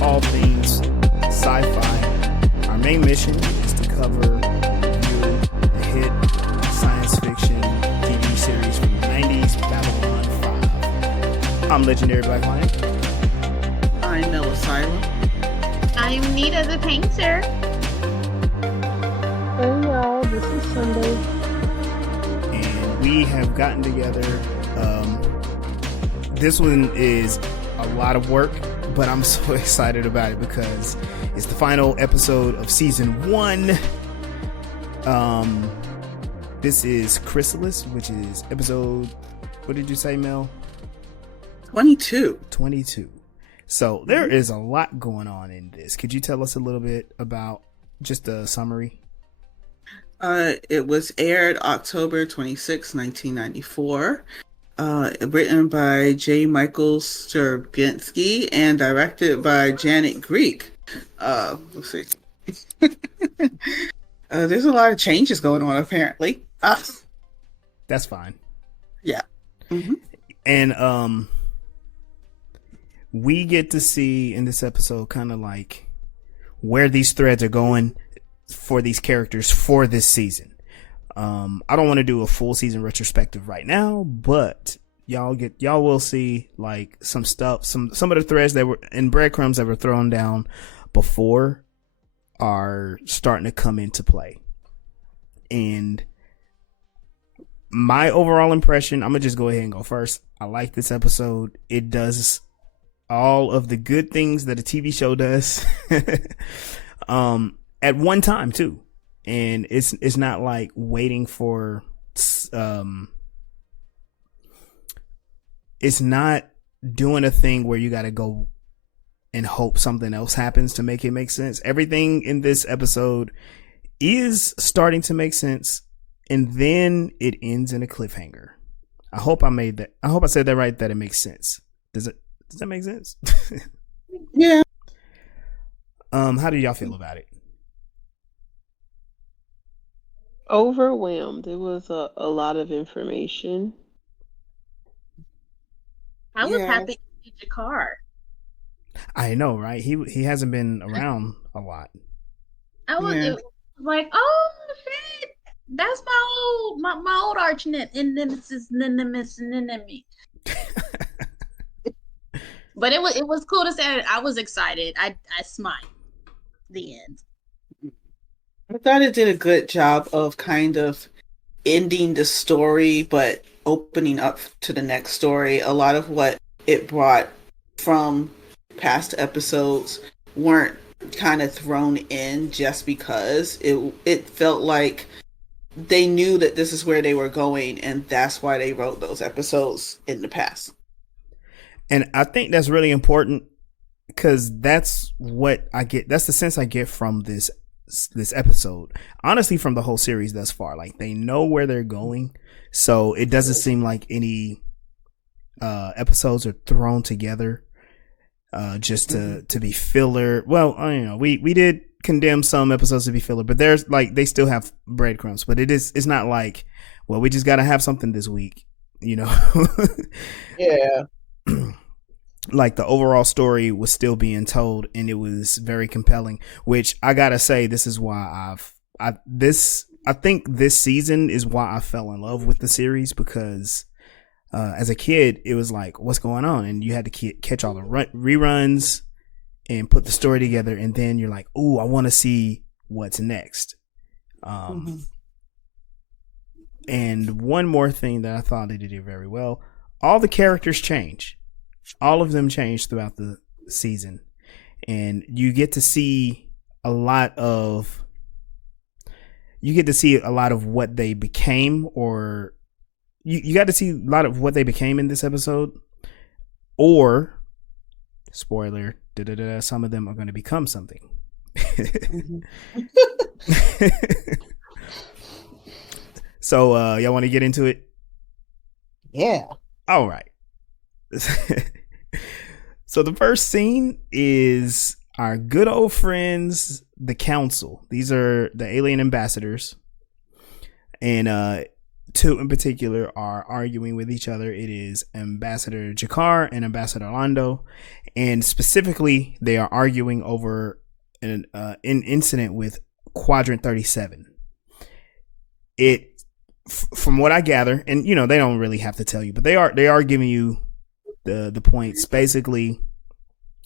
all things sci-fi. Our main mission is to cover the hit science fiction TV series from the 90s, Babylon 5. I'm Legendary Black Lion. I'm Mel Asylum. I'm Nita the Painter. Hey y'all, this is Sunday. And we have gotten together. This one is a lot of work, but I'm so excited about it because it's the final episode of season 1. This is Chrysalis, which is episode, what did you say, Mel? 22. So there is a lot going on in this. Could you tell us a little bit about just a summary? It was aired October 26, 1994. Written by J. Michael Straczynski and directed by Janet Greek. Let's see. There's a lot of changes going on, apparently. That's fine. Yeah. Mm-hmm. And we get to see in this episode kind of like where these threads are going for these characters for this season. I don't want to do a full season retrospective right now, but y'all will see like some stuff, some of the threads that were in breadcrumbs that were thrown down before are starting to come into play. And my overall impression, I'm gonna just go ahead and go first. I like this episode. It does all of the good things that a TV show does at one time too. And it's not like waiting for it's not doing a thing where you got to go and hope something else happens to make it make sense. Everything in this episode is starting to make sense, and then it ends in a cliffhanger. I hope I said that right, that it makes sense. Does that make sense? Yeah. How do y'all feel about it? Overwhelmed. It was a lot of information. I was happy to see Jakar. I know, right? He hasn't been around a lot. It was like, oh shit, that's my old arch nemesis. But it was cool to say. I was excited. I smiled. The end. I thought it did a good job of kind of ending the story, but opening up to the next story. A lot of what it brought from past episodes weren't kind of thrown in just because it felt like they knew that this is where they were going, and that's why they wrote those episodes in the past. And I think that's really important because that's what I get. That's the sense I get from this episode. Honestly, from the whole series thus far, like they know where they're going. So it doesn't seem like any episodes are thrown together just to be filler. Well, I don't know. We did condemn some episodes to be filler, but there's like they still have breadcrumbs. But it's not like, well, we just got to have something this week, you know? Yeah. Like the overall story was still being told, and it was very compelling. Which I gotta say, this is why I think this season is why I fell in love with the series, because as a kid it was like, what's going on, and you had to catch all the reruns and put the story together, and then you're like, ooh, I want to see what's next. And one more thing that I thought they did very well: all the characters change. All of them change throughout the season, and you get to see a lot of what they became, or you got to see a lot of what they became in this episode, or spoiler, some of them are going to become something. So y'all want to get into it? Yeah. All right. So the first scene is our good old friends, the Council. These are the alien ambassadors, and two in particular are arguing with each other. It is Ambassador Jakar and Ambassador Londo, and specifically, they are arguing over an incident with Quadrant 37. From what I gather, and they don't really have to tell you, but they are giving you the points. Basically,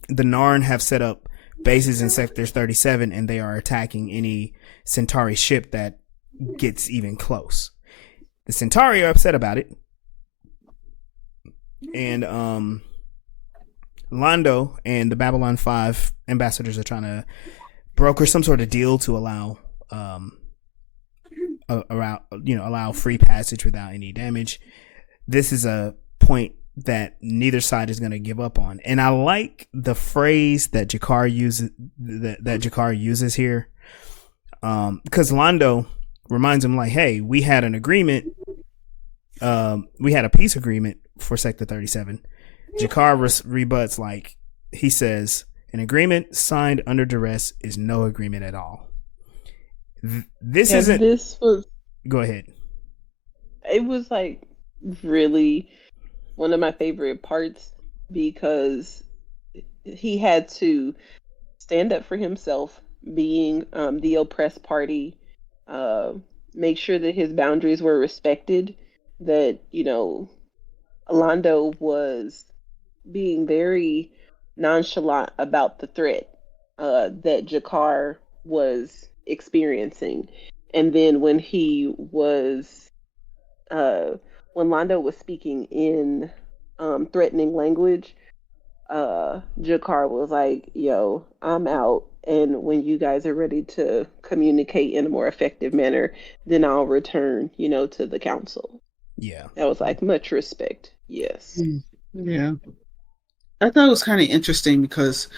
the Narn have set up bases in Sector 37, and they are attacking any Centauri ship that gets even close. The Centauri are upset about it, and Londo and the Babylon 5 ambassadors are trying to broker some sort of deal to allow allow free passage without any damage. This is a point that neither side is going to give up on, and I like the phrase that G'Kar uses here, because Londo reminds him, like, hey, we had an agreement, we had a peace agreement for Sector 37. G'Kar rebuts, like, he says, an agreement signed under duress is no agreement at all. This was, go ahead. It was like really one of my favorite parts, because he had to stand up for himself, being the oppressed party, make sure that his boundaries were respected, that Londo was being very nonchalant about the threat that G'Kar was experiencing. And then when Londo was speaking in threatening language, G'Kar was like, yo, I'm out, and when you guys are ready to communicate in a more effective manner, then I'll return, to the council. Yeah. That was like much respect. Yes. Yeah. I thought it was kind of interesting because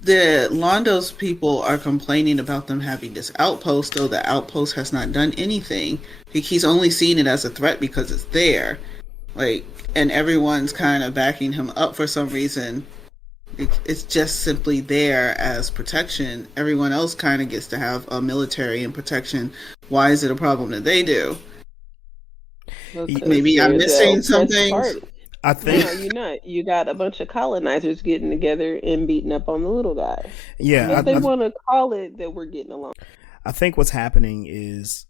the Londo's people are complaining about them having this outpost, though the outpost has not done anything. He's only seen it as a threat because it's there. And everyone's kind of backing him up for some reason. It's just simply there as protection. Everyone else kind of gets to have a military and protection. Why is it a problem that they do? Maybe I'm missing something. I think you're not. You got a bunch of colonizers getting together and beating up on the little guy. Yeah, they want to call it that we're getting along. I think what's happening is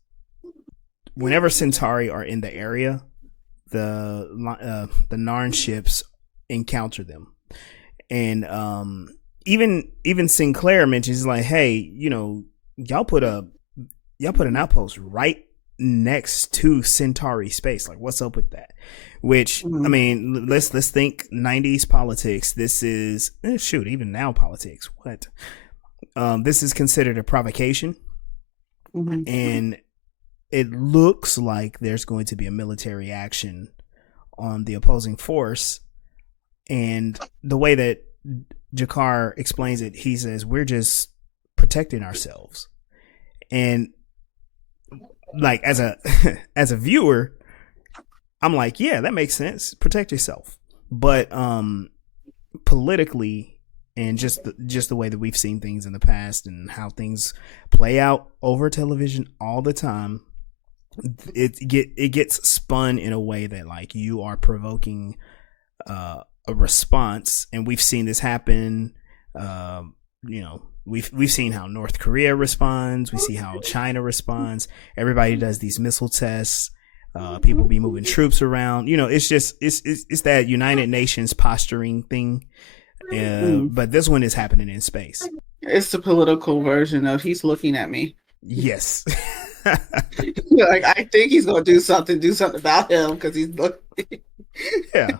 whenever Centauri are in the area, the Narn ships encounter them, and even Sinclair mentions, like, hey, y'all put an outpost right next to Centauri space. Like, what's up with that? Which, I mean, let's think 90s politics. This is even now politics. What? This is considered a provocation, and it looks like there's going to be a military action on the opposing force. And the way that G'Kar explains it, he says, we're just protecting ourselves. And like, as a viewer, I'm like, yeah, that makes sense. Protect yourself. But politically, and just the way that we've seen things in the past and how things play out over television all the time, it gets spun in a way that, like, you are provoking a response. And we've seen this happen. We've seen how North Korea responds. We see how China responds. Everybody does these missile tests. People be moving troops around. It's just it's that United Nations posturing thing. But this one is happening in space. It's the political version of he's looking at me. Yes. Like, I think he's gonna do something about him because he's looking. Yeah.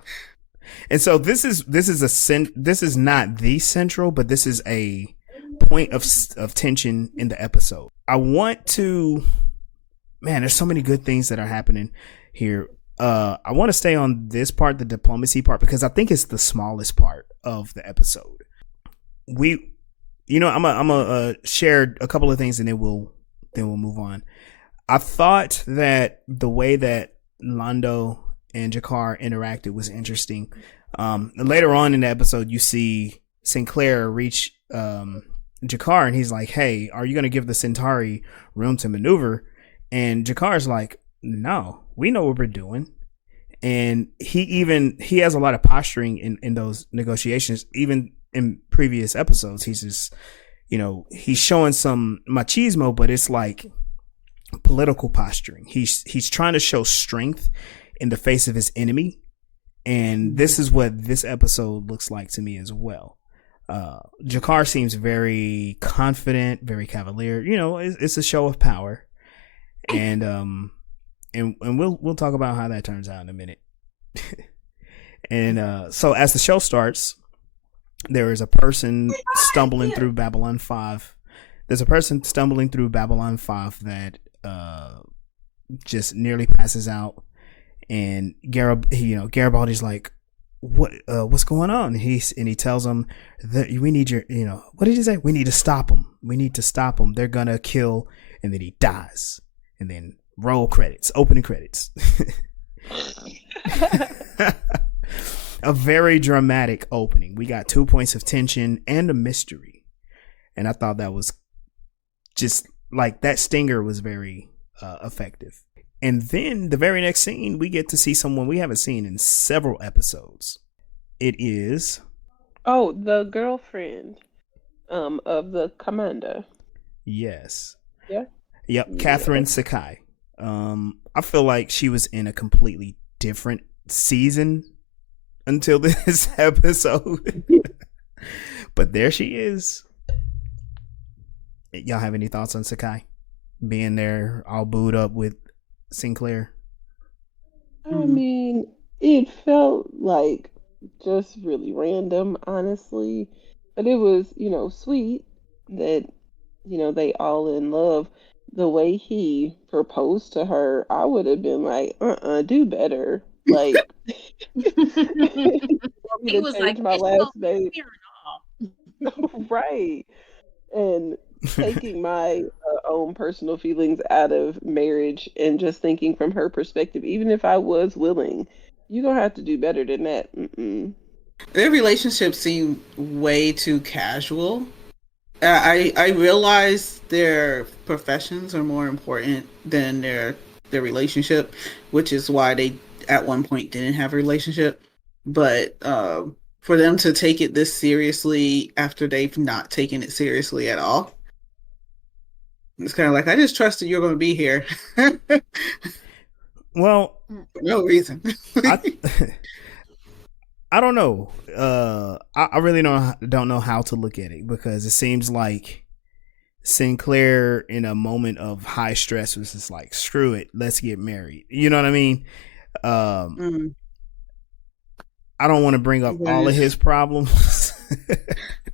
And so this is not the central, but this is a point of tension in the episode. I want to, man, there's so many good things that are happening here. I want to stay on this part, the diplomacy part, because I think it's the smallest part of the episode. I'm gonna share a couple of things and then we'll move on. I thought that the way that Londo and G'Kar interacted was interesting. Later on in the episode, you see Sinclair reach G'Kar and he's like, hey, are you going to give the Centauri room to maneuver? And Jakar's like, no, we know what we're doing. And he has a lot of posturing in those negotiations. Even in previous episodes, he's just, he's showing some machismo, but it's like political posturing. He's trying to show strength in the face of his enemy. And this is what this episode looks like to me as well. G'Kar seems very confident, very cavalier. It's a show of power, and we'll talk about how that turns out in a minute. And so as the show starts, there is a person stumbling through Babylon 5. There's a person stumbling through Babylon 5 that just nearly passes out, and Garibaldi's like, what's going on? And he tells them that we need your, what did he say? We need to stop them. We need to stop them. They're gonna kill. And then he dies. And then roll credits, opening credits. A very dramatic opening. We got 2 points of tension and a mystery. And I thought that was just like, that stinger was very effective. And then the very next scene, we get to see someone we haven't seen in several episodes. It is... Oh, the girlfriend of the commander. Yes. Yeah? Yep, Yeah. Catherine Sakai. I feel like she was in a completely different season until this episode. But there she is. Y'all have any thoughts on Sakai? Being there all booed up with Sinclair? I mean, it felt like just really random, honestly. But it was, sweet that, they all in love. The way he proposed to her, I would have been like, do better. Like, you want me He to was change like, my "It's last so name?" clear and all." Right. And taking my own personal feelings out of marriage and just thinking from her perspective, even if I was willing, you're going to have to do better than that. Mm-mm. Their relationship seemed way too casual. I realize their professions are more important than their relationship, which is why they at one point didn't have a relationship. But for them to take it this seriously after they've not taken it seriously at all, it's kind of like, I just trusted you're going to be here. Well, for no reason. I don't know. I really don't know how to look at it, because it seems like Sinclair, in a moment of high stress, was just like, screw it, let's get married. You know what I mean? I don't want to bring up all of his problems.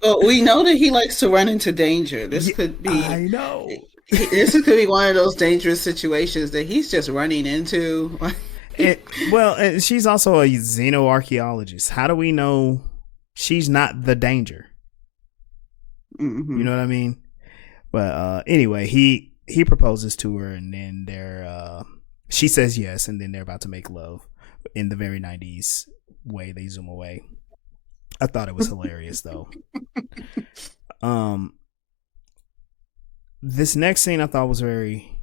But we know that he likes to run into danger. This could be... I know. This could be one of those dangerous situations that he's just running into. And she's also a xenoarchaeologist. How do we know she's not the danger? Mm-hmm. You know what I mean? But anyway, he proposes to her, and then she says yes, and then they're about to make love in the very 90s way. They zoom away. I thought it was hilarious though. This next scene I thought was very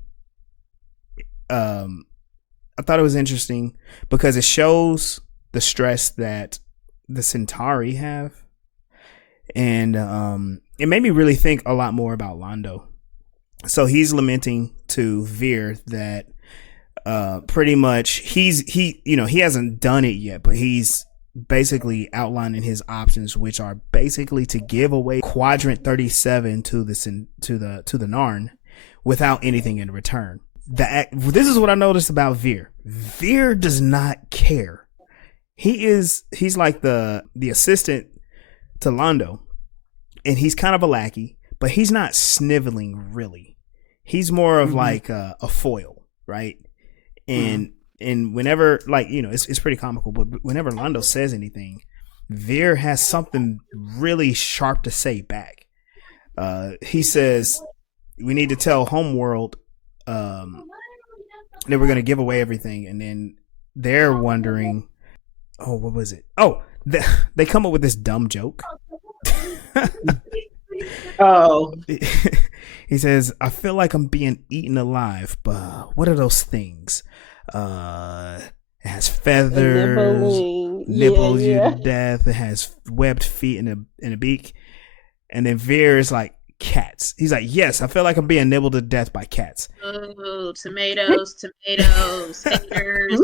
I thought it was interesting because it shows the stress that the Centauri have, and it made me really think a lot more about Londo. So he's lamenting to Veer that pretty much he hasn't done it yet, but he's basically outlining his options, which are basically to give away Quadrant 37 to the Narn without anything in return. This is what I noticed about Veer. Veer does not care. He's like the assistant to Londo, and he's kind of a lackey, but he's not sniveling really. He's more of like a foil, right? And whenever, like, it's pretty comical, but whenever Londo says anything, Veer has something really sharp to say back. He says, we need to tell Homeworld that we're going to give away everything. And then they're wondering, oh, what was it? Oh, they come up with this dumb joke. Oh. He says, I feel like I'm being eaten alive, but what are those things? It has And feathers, nibbling. nibbles you to Yeah. death. It has webbed feet and a beak. And then Veer is like, cats. He's like, yes, I feel like I'm being nibbled to death by cats. Oh, tomatoes, haters.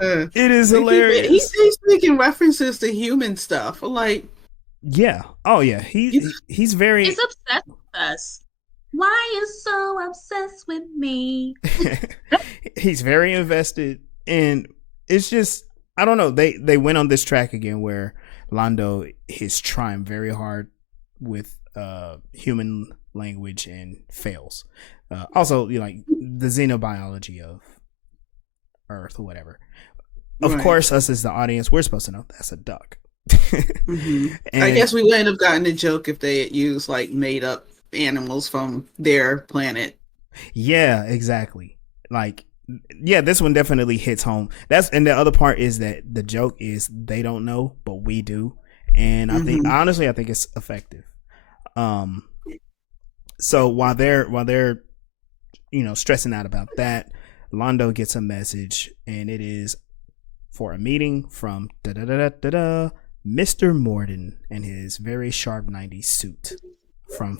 It is He's hilarious. making references to human stuff. Like, Yeah. Oh yeah. He's very He's obsessed with us. Why you so obsessed with me? he's very invested, and it's just, I don't know, they went on this track again where Londo is trying very hard with human language and fails. Also, you know, like the xenobiology of Earth or whatever. Of Right. course, us as the audience, we're supposed to know that's a duck. I And- guess we wouldn't have gotten the joke if they had used like made up animals from their planet. Yeah, exactly. Like, yeah, this one definitely hits home. And the other part is that the joke is they don't know, but we do, and I think honestly, I think it's effective. So while they're stressing out about that, Londo gets a message, and it is for a meeting from Mr. Morden and his very sharp 90s suit from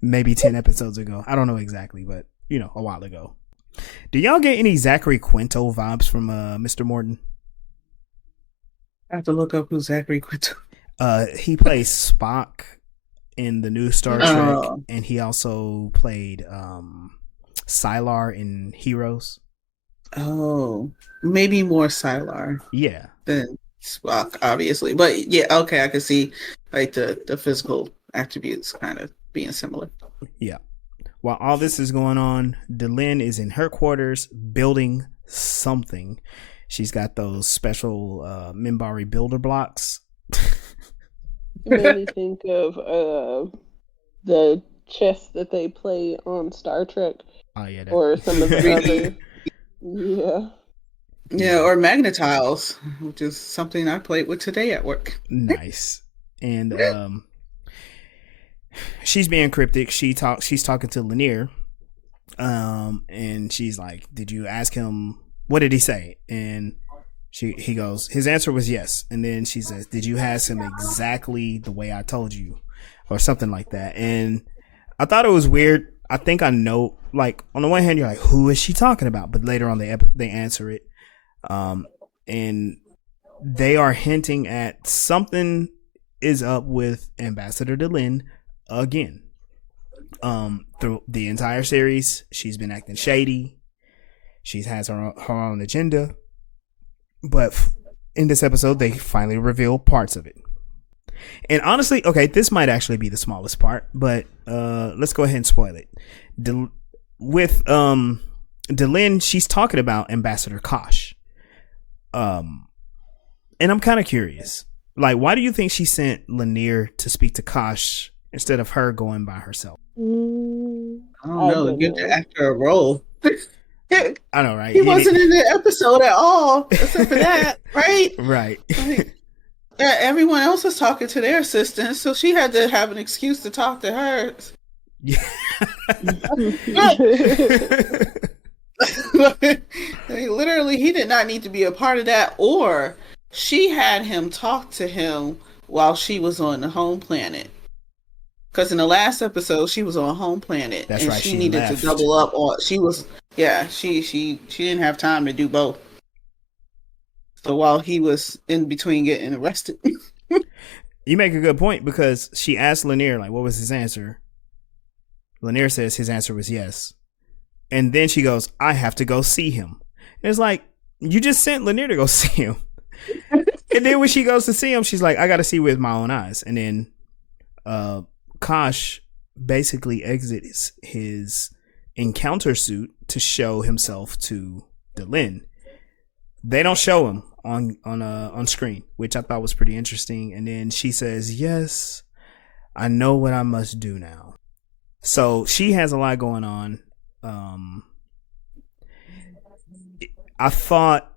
maybe 10 episodes ago. I don't know exactly, but a while ago. Do y'all get any Zachary Quinto vibes from Mr. Morden? I have to look up who Zachary Quinto. He plays Spock in the new Star Trek, Oh. and he also played Sylar in Heroes. Oh, maybe more Sylar Yeah. than Spock, obviously. But yeah, okay, I can see like the physical attributes kind of being similar. Yeah. While all this is going on, Delenn is in her quarters building something. She's got those special Minbari builder blocks. It made me think of the chess that they play on Star Trek Oh yeah. or some of the Really? other. Yeah. Yeah, or Magnetiles, which is something I played with today at work. Nice. And she's being cryptic. She's talking to Lanier, and she's like, "Did you ask him? What did he say?" And he goes, "His answer was yes." And then she says, "Did you ask him exactly the way I told you?" Or something like that. And I thought it was weird. I think I know, like, on the one hand, you're like, who is she talking about? But later on, they answer it. And they are hinting at something is up with Ambassador Delenn again. Through the entire series, she's been acting shady. She has her own agenda. But in this episode, they finally reveal parts of it. And honestly, okay, this might actually be the smallest part, but let's go ahead and spoil it. With Delenn, she's talking about Ambassador Kosh. And I'm kind of curious. Like, why do you think she sent Lanier to speak to Kosh instead of her going by herself? I don't know. don't Give know. the actor a role. I know, right? He wasn't in the episode at all, except for that, right? Right. Like, everyone else was talking to their assistants, so she had to have an excuse to talk to hers. Yeah. I mean, literally, he did not need to be a part of that, or she had him talk to him while she was on the home planet. Because in the last episode, she was on home planet, That's and right, she she needed left. to double up on. She was, yeah, she didn't have time to do both. So while he was in between getting arrested, You make a good point, because she asked Lanier, like, what was his answer? Lanier says his answer was yes. And then she goes, I have to go see him. And it's like, you just sent Lanier to go see him. And then when she goes to see him, she's like, I got to see with my own eyes. And then Kosh basically exits his encounter suit to show himself to Delenn. They don't show him on screen, which I thought was pretty interesting. And then she says, yes, I know what I must do now. So she has a lot going on. I thought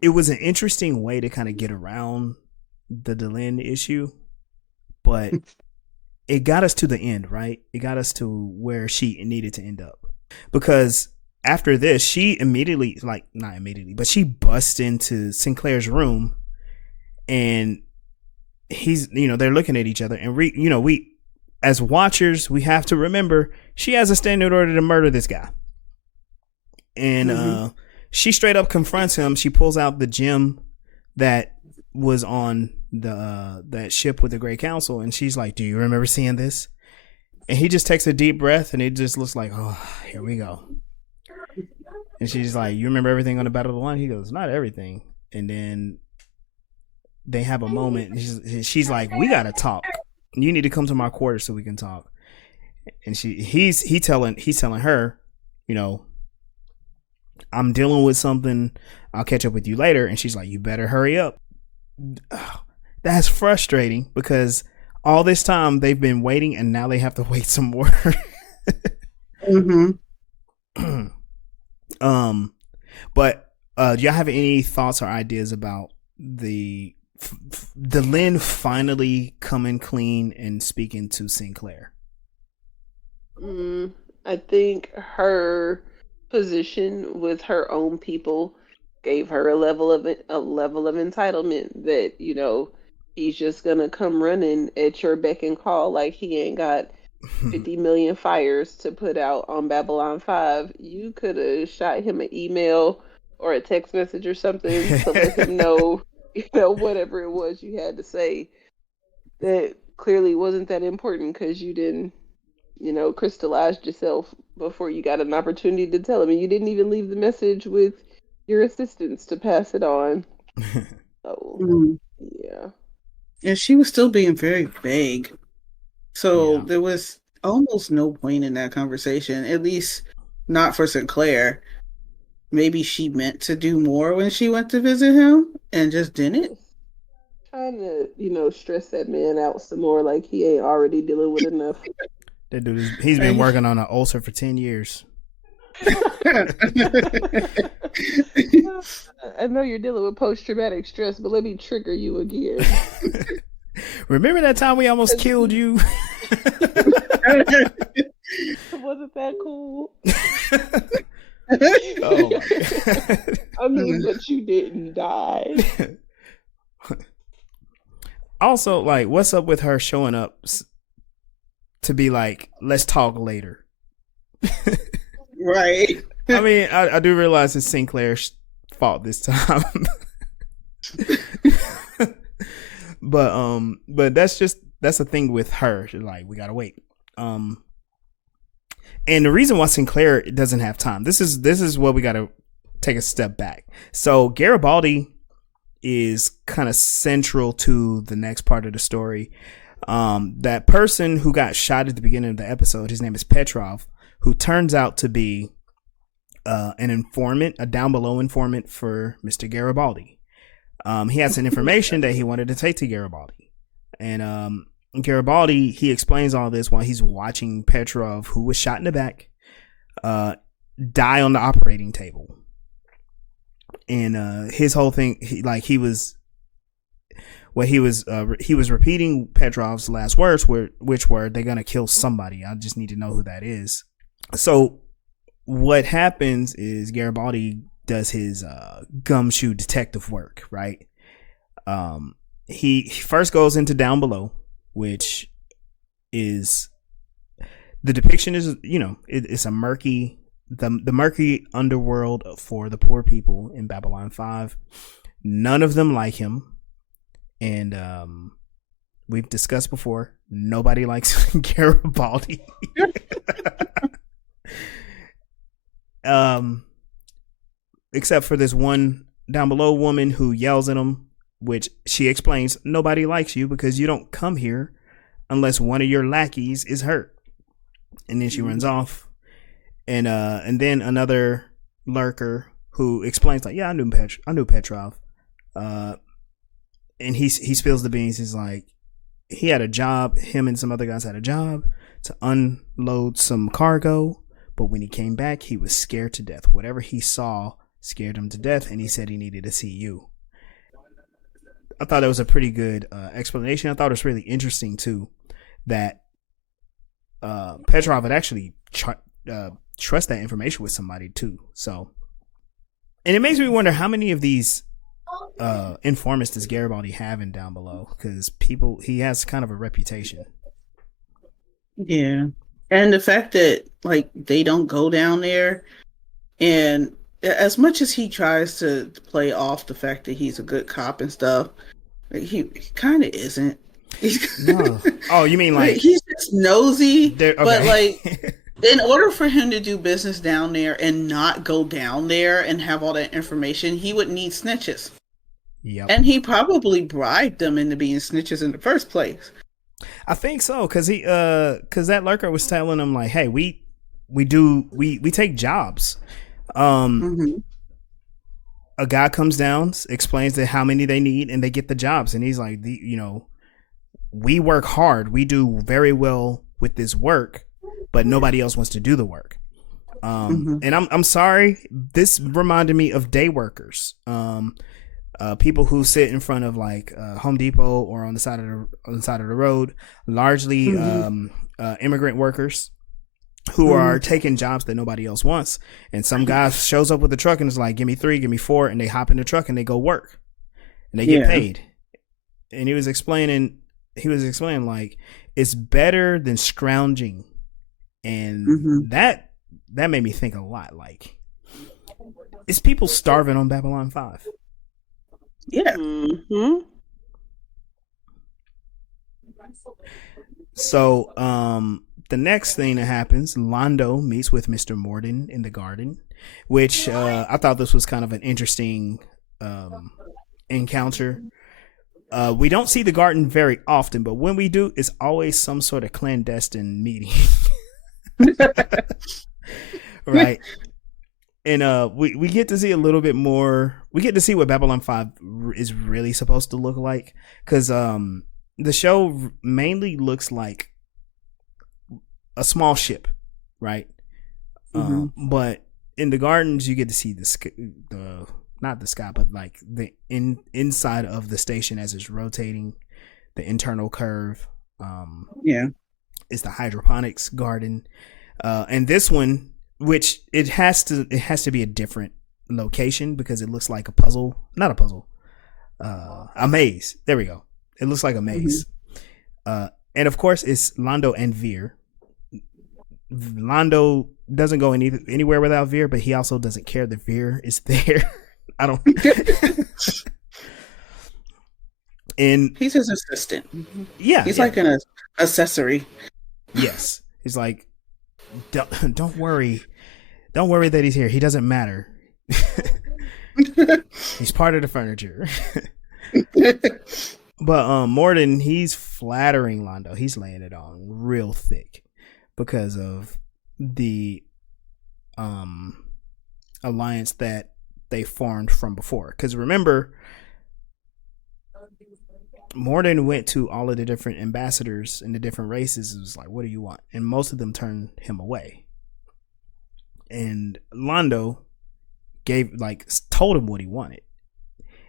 it was an interesting way to kind of get around the Delenn issue, but it got us to the end, right? It got us to where she needed to end up. Because after this, she immediately, like, not immediately, but she busts into Sinclair's room, and he's, they're looking at each other, and we as watchers, we have to remember she has a standing order to murder this guy. And she straight up confronts him. She pulls out the gem that was on the that ship with the Great Council, and she's like, "Do you remember seeing this?" And he just takes a deep breath, and it just looks like, "Oh, here we go." And she's like, "You remember everything on the Battle of the Line?" He goes, "Not everything." And then they have a moment. And she's like, "We gotta talk. You need to come to my quarters so we can talk." And he's telling her, "I'm dealing with something. I'll catch up with you later." And she's like, "You better hurry up." That's frustrating because all this time they've been waiting, and now they have to wait some more. But do y'all have any thoughts or ideas about the Lynn finally coming clean and speaking to Sinclair? I think her position with her own people gave her a level of entitlement that he's just gonna come running at your beck and call like he ain't got 50 million fires to put out on Babylon 5. You could have shot him an email or a text message or something to let him know, whatever it was you had to say. That clearly wasn't that important because you didn't, crystallized yourself before you got an opportunity to tell him. And you didn't even leave the message with your assistants to pass it on. So, yeah. And she was still being very vague. So there was almost no point in that conversation, at least not for Sinclair. Maybe she meant to do more when she went to visit him and just didn't. Trying to, stress that man out some more like he ain't already dealing with enough. That dude, he's been working on an ulcer for 10 years. I know you're dealing with post-traumatic stress, but let me trigger you again. Remember that time we almost killed you? Wasn't that cool? Oh my God. I mean, but you didn't die. Also, like, what's up with her showing up to be like, let's talk later? Right. I mean, I do realize it's Sinclair's fault this time. But that's the thing with her. She's like, we gotta wait. And the reason why Sinclair doesn't have time, this is what we gotta take a step back. So Garibaldi is kind of central to the next part of the story. That person who got shot at the beginning of the episode, his name is Petrov, who turns out to be an informant, a down below informant for Mr. Garibaldi. He had some information that he wanted to take to Garibaldi. And Garibaldi, he explains all this while he's watching Petrov, who was shot in the back, die on the operating table. And his whole thing, he was repeating Petrov's last words, which were, "They're gonna kill somebody. I just need to know who that is." So what happens is Garibaldi does his gumshoe detective work, right? He first goes into Down Below, which is, the depiction is, it's a murky, the murky underworld for the poor people in Babylon 5. None of them like him. And we've discussed before, nobody likes Garibaldi. Except for this one Down Below woman who yells at him, which she explains, nobody likes you because you don't come here unless one of your lackeys is hurt. And then she runs off. And then another lurker who explains, like, yeah, I knew Petrov. And he spills the beans. He's like, he had a job. Him and some other guys had a job to unload some cargo. But when he came back, he was scared to death. Whatever he saw scared him to death. And he said he needed to see you. I thought that was a pretty good explanation. I thought it was really interesting, too, that Petrov would actually trust that information with somebody too. So, and it makes me wonder how many of these informants does Garibaldi have in Down Below, because he has kind of a reputation. Yeah. And the fact that like they don't go down there, and as much as he tries to play off the fact that he's a good cop and stuff, like, he kind of isn't. No. Oh, you mean like he's just nosy, okay. But like in order for him to do business down there and not go down there and have all that information, he would need snitches. Yep. And he probably bribed them into being snitches in the first place. I think so, because that lurker was telling him like, hey, we take jobs. Mm-hmm. A guy comes down, explains that how many they need, and they get the jobs. And he's like, we work hard. We do very well with this work, but nobody else wants to do the work. And I'm sorry, this reminded me of day workers. People who sit in front of like Home Depot or on the side of the road, largely immigrant workers who are taking jobs that nobody else wants. And some guy shows up with a truck and is like, give me 3, give me 4. And they hop in the truck and they go work and they get paid. And he was explaining like, it's better than scrounging. And that made me think a lot. Like, is people starving on Babylon 5? Yeah. So, the next thing that happens, Londo meets with Mr. Morden in the garden, which I thought this was kind of an interesting encounter. We don't see the garden very often, but when we do, it's always some sort of clandestine meeting. Right. And we get to see a little bit more. We get to see what Babylon 5 is really supposed to look like, because the show mainly looks like a small ship, right? But in the gardens, you get to see the not the sky, but like the inside of the station as it's rotating, the internal curve. It's the hydroponics garden, and this one, which it has to be a different location because it looks like a maze. There we go. It looks like a maze. And of course it's Londo and Veer. Londo doesn't go anywhere without Veer, but he also doesn't care that Veer is there. I don't. And he's his assistant. Yeah, he's like an accessory. Yes, he's like, don't worry that he's here. He doesn't matter. He's part of the furniture. But Morden, he's flattering Londo. He's laying it on real thick because of the alliance that they formed from before. Because remember, Morden went to all of the different ambassadors and the different races. It was like, what do you want? And most of them turned him away. And Londo told him what he wanted.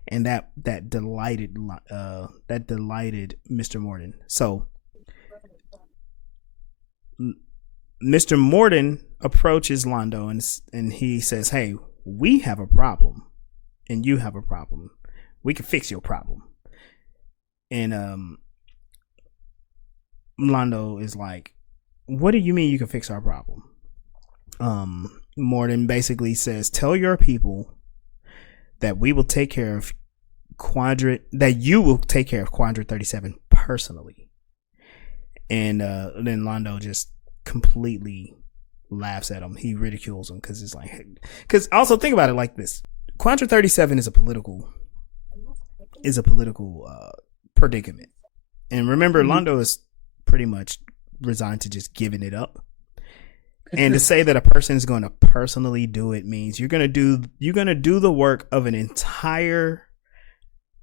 And that delighted Mr. Morden. So Mr. Morden approaches Londo and he says, "Hey, we have a problem, and you have a problem. We can fix your problem." And Londo is like, "What do you mean you can fix our problem?" Morden basically says, "Tell your people that we will take care of that you will take care of Quadrant 37 personally." And then Londo just completely laughs at him. He ridicules him because it's like, because also think about it like this: Quadrant 37 is a political predicament, and remember, Londo is pretty much resigned to just giving it up. And to say that a person is going to personally do it means you're going to do the work of an entire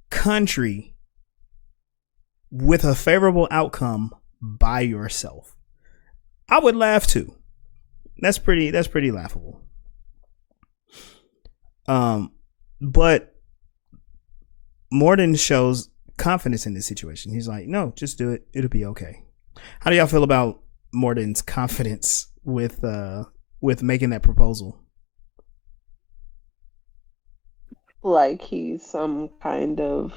country with a favorable outcome by yourself. I would laugh too. That's pretty laughable. But Morden shows confidence in this situation. He's like, "No, just do it. It'll be okay." How do y'all feel about Morden's confidence with making that proposal. Like he's some kind of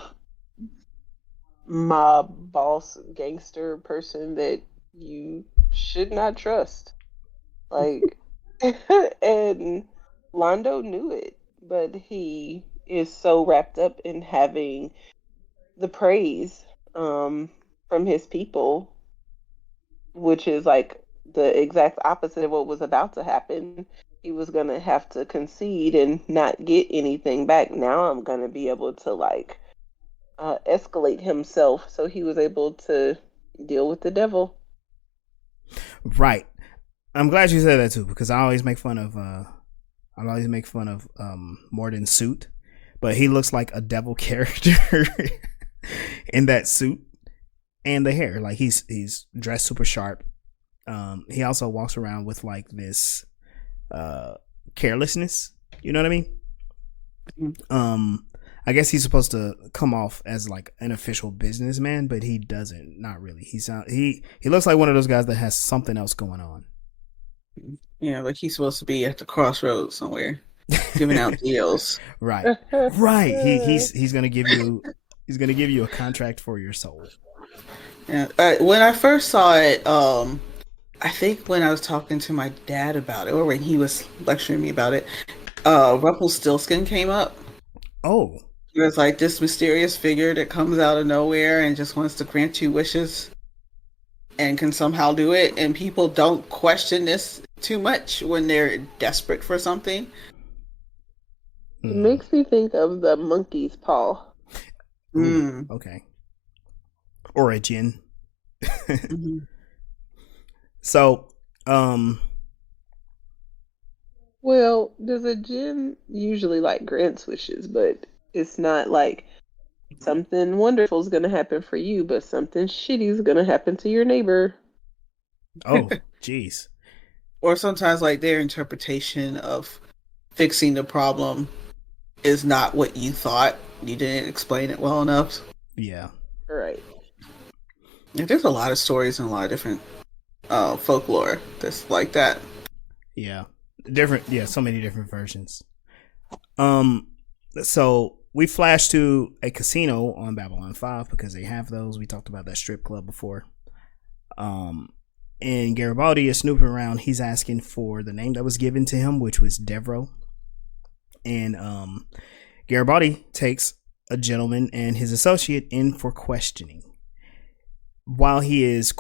mob boss gangster person that you should not trust. Like, and Londo knew it, but he is so wrapped up in having the praise from his people, which is like the exact opposite of what was about to happen. He was gonna have to concede and not get anything back. Now I'm gonna be able to like escalate himself, so he was able to deal with the devil. Right. I'm glad you said that too, because I always make fun of Morden's suit, but he looks like a devil character in that suit and the hair. Like he's dressed super sharp. He also walks around with like this carelessness. You know what I mean? I guess he's supposed to come off as like an official businessman, but he doesn't. Not really. He looks like one of those guys that has something else going on. Yeah, like he's supposed to be at the crossroads somewhere, giving out deals. Right. He's gonna give you a contract for your soul. Yeah. When I first saw it, I think when I was talking to my dad about it, or when he was lecturing me about it, Rumpelstiltskin came up. Oh. There's like this mysterious figure that comes out of nowhere and just wants to grant you wishes and can somehow do it. And people don't question this too much when they're desperate for something. It makes me think of the monkey's paw. Okay. Or a djinn. Mm-hmm. So, well, does a djinn usually like grants wishes, but it's not like something wonderful is going to happen for you, but something shitty is going to happen to your neighbor. Oh, jeez. Or sometimes like their interpretation of fixing the problem is not what you thought. You didn't explain it well enough. Yeah. Right. And there's a lot of stories and a lot of different folklore that's like that. Yeah. So many different versions. So we flash to a casino on Babylon 5 because they have those. We talked about that strip club before. And Garibaldi is snooping around. He's asking for the name that was given to him, which was Devro. And Garibaldi takes a gentleman and his associate in for questioning. While he's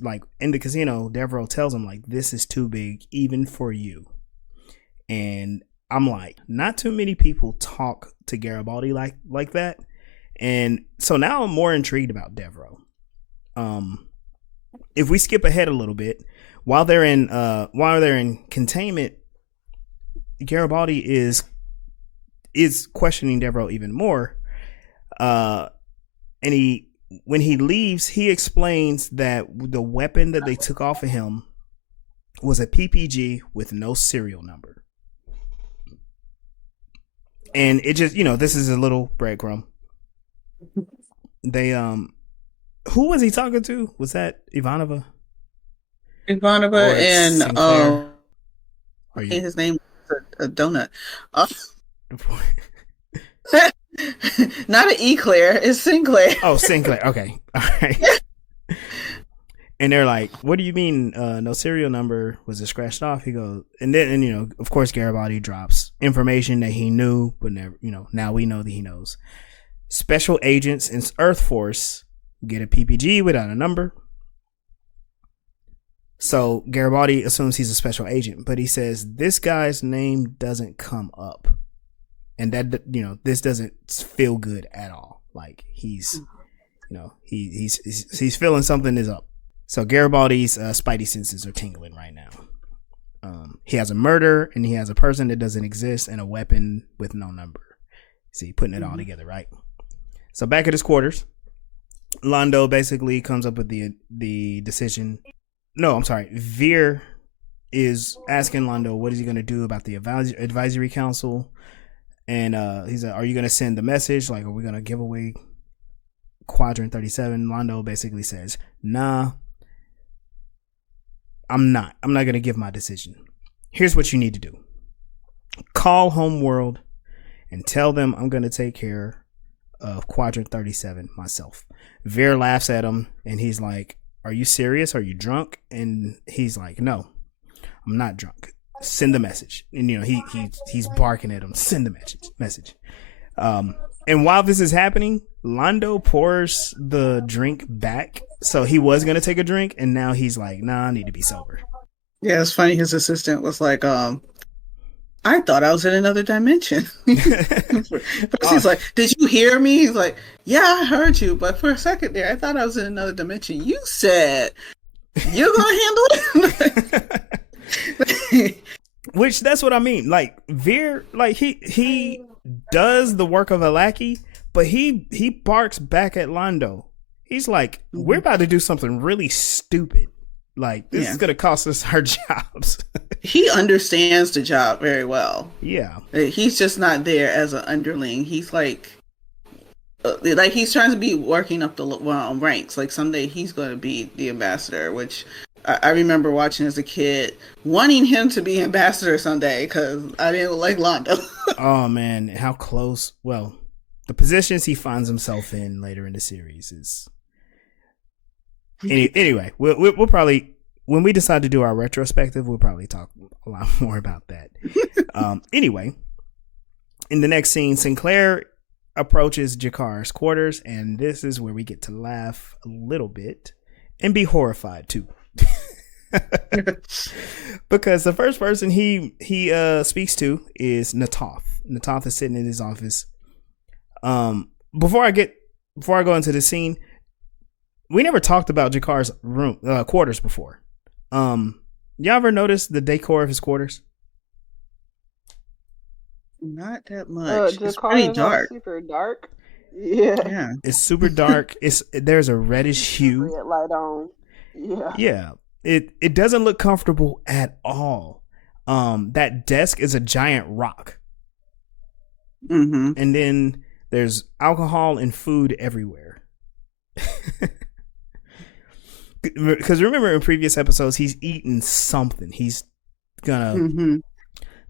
like in the casino, Devro tells him like, this is too big even for you. And I'm like, not too many people talk to Garibaldi like that. And so now I'm more intrigued about Devro. If we skip ahead a little bit, while they're in containment, Garibaldi is questioning Devro even more. And when he leaves, he explains that the weapon that they took off of him was a PPG with no serial number. And it just, this is a little breadcrumb. They, who was he talking to? Was that Ivanova? Ivanova and, Sinclair? his name was a donut. Not an Eclair, it's Sinclair. Oh, Sinclair. Okay. All right. And they're like, what do you mean no serial number? Was it scratched off? He goes, and of course, Garibaldi drops information that he knew, but never, now we know that he knows. Special agents in Earth Force get a PPG without a number. So Garibaldi assumes he's a special agent, but he says this guy's name doesn't come up. And that, this doesn't feel good at all. Like he's feeling something is up. So Garibaldi's spidey senses are tingling right now. He has a murder and he has a person that doesn't exist and a weapon with no number. See, putting it all together, right? So back at his quarters, Londo basically comes up with the decision. No, I'm sorry. Veer is asking Londo what is he going to do about the advisory council. And he's like, are you going to send the message? Like, are we going to give away Quadrant 37? Londo basically says, nah. I'm not going to give my decision. Here's what you need to do. Call Homeworld and tell them I'm going to take care of Quadrant 37 myself. Veer laughs at him and he's like, are you serious? Are you drunk? And he's like, no, I'm not drunk. Send the message. And you know, he's barking at him. Send the message. And while this is happening, Londo pours the drink back. So he was going to take a drink and now he's like, nah, I need to be sober. Yeah, it's funny. His assistant was like, I thought I was in another dimension. First he's like, did you hear me? He's like, yeah, I heard you. But for a second there, I thought I was in another dimension. You said you're going to handle it? Which that's what I mean. Like Veer, like he does the work of a lackey, but he barks back at Londo. He's like, we're about to do something really stupid. Like, this is going to cost us our jobs. He understands the job very well. Yeah. He's just not there as an underling. He's like he's trying to be working up the ranks. Like, someday he's going to be the ambassador, which I remember watching as a kid, wanting him to be ambassador someday because I didn't like Londo. Oh, man. How close. Well, the positions he finds himself in later in the series is... Anyway, we'll probably, when we decide to do our retrospective, we'll probably talk a lot more about that. Anyway, in the next scene, Sinclair approaches Jakar's quarters, and this is where we get to laugh a little bit and be horrified too. Because the first person he speaks to is Na'Toth. Na'Toth is sitting in his office. Before I go into the scene, we never talked about Jakar's quarters before. Y'all ever notice the decor of his quarters? Not that much. It's Jakar pretty is dark. Super dark. Yeah. It's super dark. There's a reddish hue. Red light on. Yeah. Yeah. It doesn't look comfortable at all. That desk is a giant rock. Mm-hmm. And then there's alcohol and food everywhere. Because remember in previous episodes, he's eaten something. He's gonna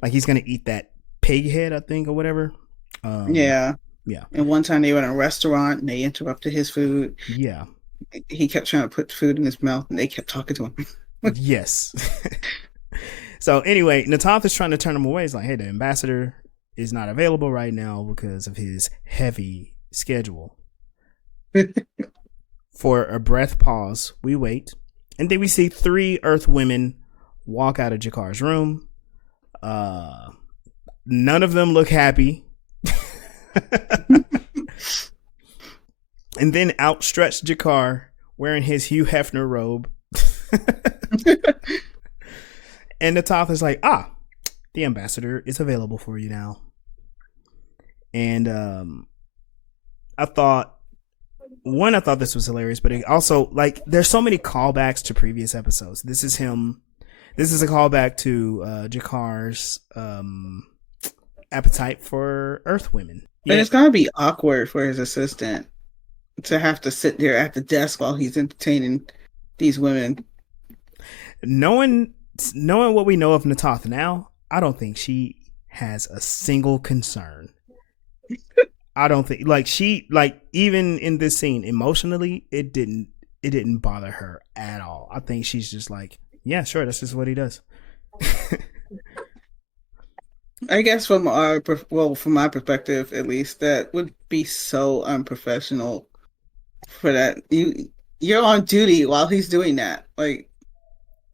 he's gonna eat that pig head, I think, or whatever. Yeah. And one time they were in a restaurant and they interrupted his food. Yeah. He kept trying to put food in his mouth and they kept talking to him. Yes. So anyway, Na'Toth is trying to turn him away. He's like, hey, the ambassador is not available right now because of his heavy schedule. For a breath pause, we wait, and then we see 3 Earth women walk out of Jakar's room. None of them look happy. And then outstretched Jakar wearing his Hugh Hefner robe. And Na'Toth is like, the ambassador is available for you now. And I thought this was hilarious, but it also, like, there's so many callbacks to previous episodes. This is a callback to Jakar's appetite for Earth women. And it's gonna be awkward for his assistant to have to sit there at the desk while he's entertaining these women. Knowing what we know of Na'Toth now, I don't think she has a single concern. I don't think even in this scene emotionally, it didn't bother her at all. I think she's just like, yeah, sure, that's just what he does. I guess from my perspective, at least, that would be so unprofessional. For that, you're on duty while he's doing that. Like,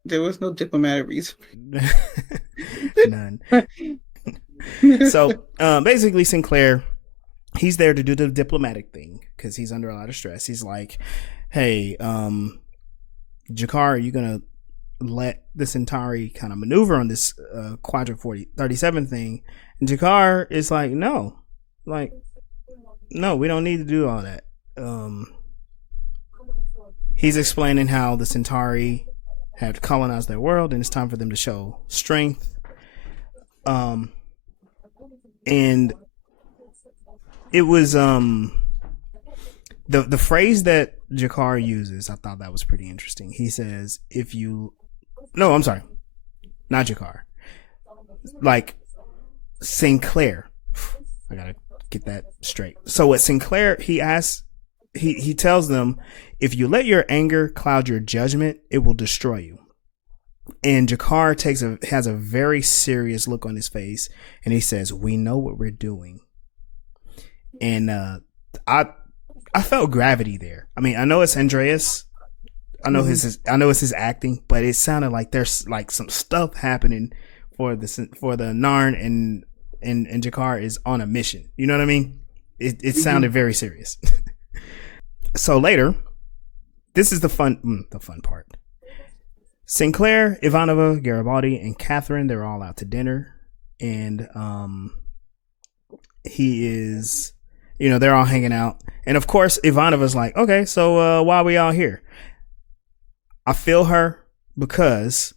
there was no diplomatic reason. None. So basically, Sinclair, he's there to do the diplomatic thing because he's under a lot of stress. He's like, hey, Jakar, are you going to let the Centauri kind of maneuver on this Quadrant 37 thing? And Jakar is like, no, we don't need to do all that. He's explaining how the Centauri had colonized their world and it's time for them to show strength. And it was the phrase that Jakar uses, I thought that was pretty interesting. He says, if you No, I'm sorry. Not Jakar. Like Sinclair. I gotta get that straight. So what Sinclair, he tells them, if you let your anger cloud your judgment, it will destroy you. And Jakar has a very serious look on his face, and he says, "We know what we're doing." And I felt gravity there. I mean, I know it's Andreas. I know it's his acting, but it sounded like there's like some stuff happening for the Narn, and Jakar is on a mission. You know what I mean? It sounded very serious. So later, this is the fun part. Sinclair, Ivanova, Garibaldi, and Catherine, they're all out to dinner, and he is, they're all hanging out, and of course Ivanova's like, okay, so why are we all here? I feel her, because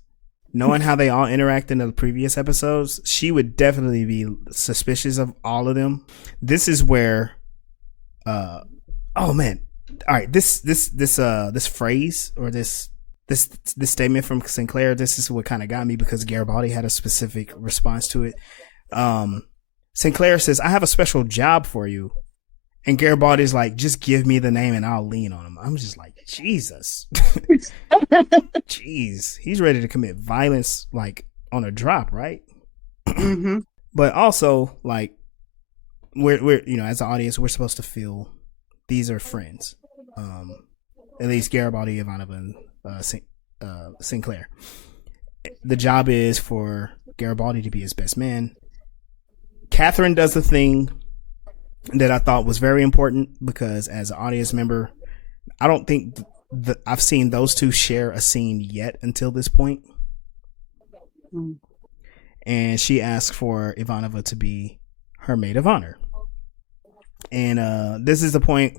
knowing how they all interact in the previous episodes, she would definitely be suspicious of all of them. This is where, oh man, all right, this phrase, or this statement from Sinclair, this is what kind of got me, because Garibaldi had a specific response to it. Sinclair says, "I have a special job for you," and Garibaldi's like, "Just give me the name and I'll lean on him." I'm just like, Jesus. Jeez, he's ready to commit violence like on a drop, right? Mm-hmm. But also, like, we're as an audience, we're supposed to feel these are friends. At least Garibaldi, Ivanova, and Sinclair. The job is for Garibaldi to be his best man. Catherine does the thing that I thought was very important, because as an audience member, I don't think I've seen those two share a scene yet until this point. Mm. And she asks for Ivanova to be her maid of honor. And this is the point,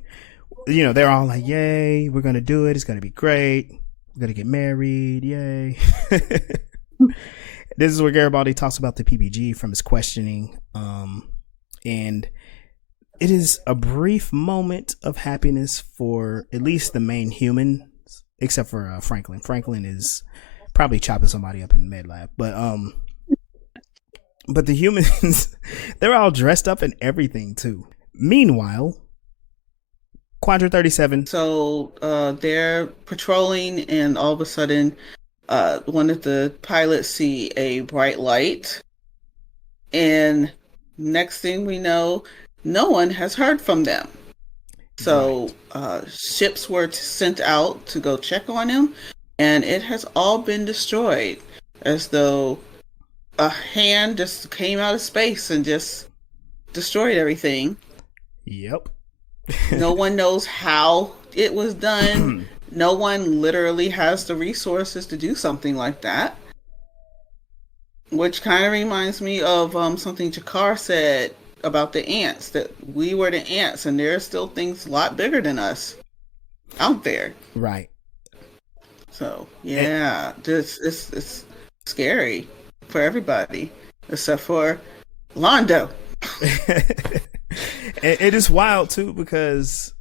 they're all like, yay, we're going to do it. It's going to be great. We're going to get married. Yay. This is where Garibaldi talks about the PBG from his questioning. And it is a brief moment of happiness for at least the main human, except for Franklin. Franklin is probably chopping somebody up in med lab. But the humans, they're all dressed up and everything too. Meanwhile, Quadrant 37. So they're patrolling, and all of a sudden, one of the pilots see a bright light, and next thing we know, no one has heard from them. So ships were sent out to go check on him, and it has all been destroyed, as though a hand just came out of space and just destroyed everything. Yep. No one knows how it was done. No one literally has the resources to do something like that. Which kind of reminds me of something Jakar said about the ants, that we were the ants, and there are still things a lot bigger than us out there. Right. So, yeah, it's scary for everybody, except for Londo. It is wild too, because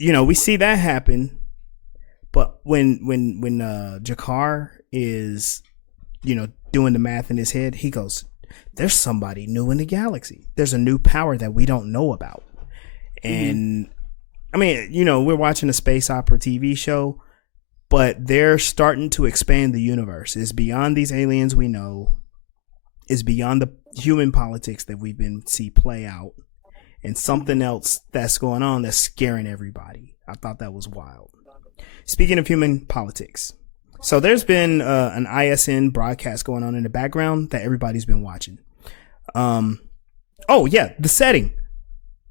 we see that happen, but when Jakar is doing the math in his head, he goes, there's somebody new in the galaxy, there's a new power that we don't know about. And I mean, we're watching a space opera TV show, but they're starting to expand the universe. It's beyond these aliens we know. Is beyond the human politics that we've been see play out, and something else that's going on that's scaring everybody. I thought that was wild. Speaking of human politics, so there's been an ISN broadcast going on in the background that everybody's been watching. Oh yeah, the setting.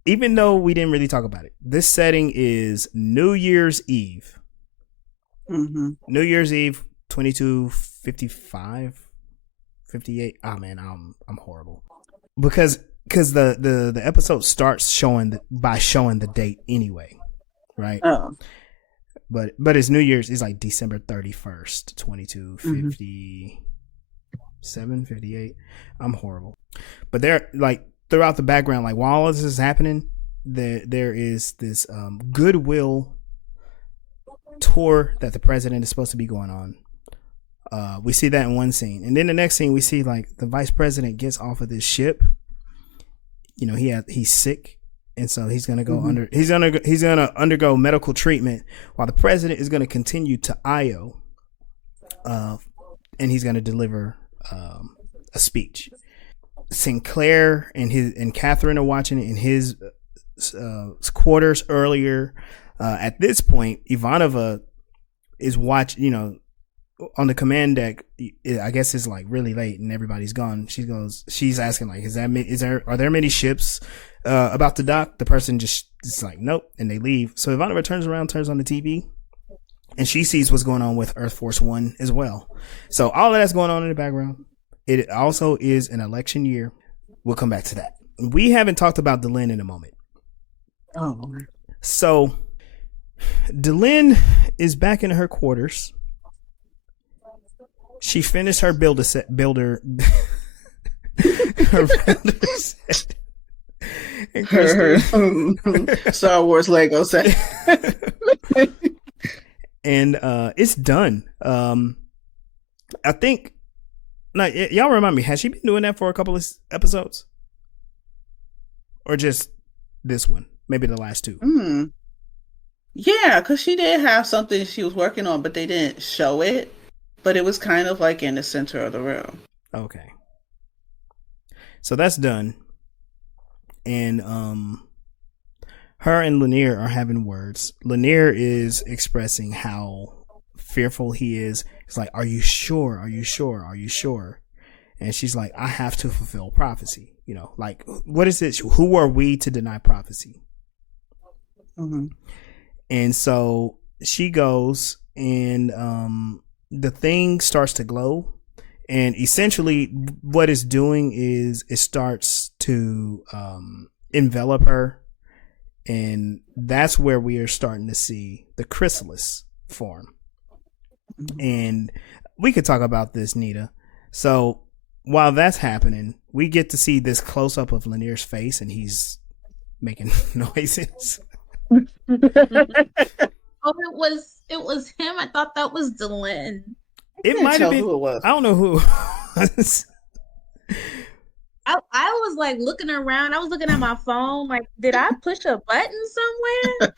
Even though we didn't really talk about it, this setting is New Year's Eve. Mm-hmm. New Year's Eve, 2255. 58. Oh man, I'm horrible, because the episode starts showing the date anyway, right? Oh, but it's New Year's. It's like December 31st, 2257, 58. I'm horrible, but they're like throughout the background, like while all this is happening, there is this goodwill tour that the president is supposed to be going on. We see that in one scene, and then the next scene we see like the vice president gets off of this ship. You know, he's sick, and so he's gonna go he's gonna undergo medical treatment while the president is gonna continue to Io, and he's gonna deliver a speech. Sinclair and Catherine are watching it in his quarters earlier. At this point, Ivanova is watching, you know, on the command deck. I guess it's like really late and everybody's gone. She's asking like, are there many ships about to dock? The person just is like, nope, and they leave. So Ivanova turns around, turns on the TV, and she sees what's going on with Earth Force One as well. So all of that's going on in the background. It also is an election year. We'll come back to that. We haven't talked about Delenn in a moment. Oh, so Delenn is back in her quarters. She finished her builder set. Her Star Wars Lego set. And it's done. I think. Now, y'all remind me, has she been doing that for a couple of episodes? Or just this one? Maybe the last two? Yeah, because she did have something she was working on, but they didn't show it. But it was kind of like in the center of the room. Okay. So that's done. And her and Lanier are having words. Lanier is expressing how fearful he is. It's like, are you sure? Are you sure? Are you sure? And she's like, I have to fulfill prophecy. You know, like, what is it? Who are we to deny prophecy? And so she goes, and the thing starts to glow. And essentially what it's doing is it starts to envelop her. And that's where we are starting to see the chrysalis form. And we could talk about this, Nita. So while that's happening, we get to see this close up of Lanier's face, and he's making noises. Oh, it was him. I thought that was Delenn. It might have been. Who it was. I don't know who it was. I was like looking around. I was looking at my phone. Like, did I push a button somewhere?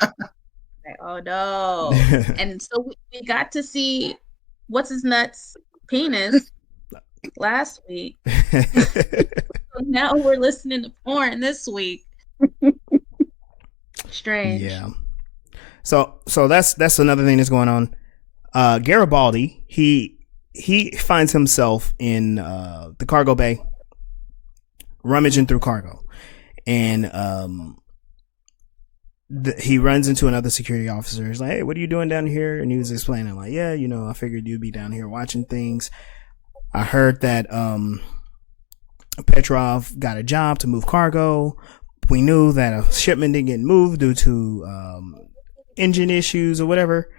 Like, oh no. And so we got to see what's his nuts penis last week. So now we're listening to porn this week. Strange. Yeah. So that's another thing that's going on. Garibaldi, he finds himself in the cargo bay, rummaging through cargo, and he runs into another security officer. He's like, hey, what are you doing down here? And he was explaining, like, yeah, you know, I figured you'd be down here watching things. I heard that Petrov got a job to move cargo. We knew that a shipment didn't get moved due to engine issues or whatever.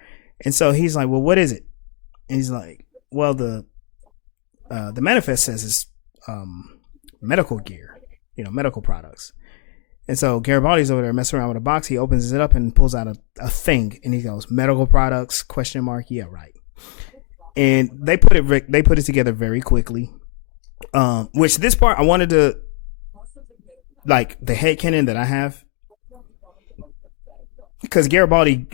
And so he's like, well, what is it? And he's like, well, the manifest says it's medical gear, you know, medical products. And so Garibaldi's over there messing around with a box. He opens it up and pulls out a thing, and he goes, medical products, ? Yeah, right. And they put it together very quickly. Which this part I wanted to, like, the headcanon that I have, because Garibaldi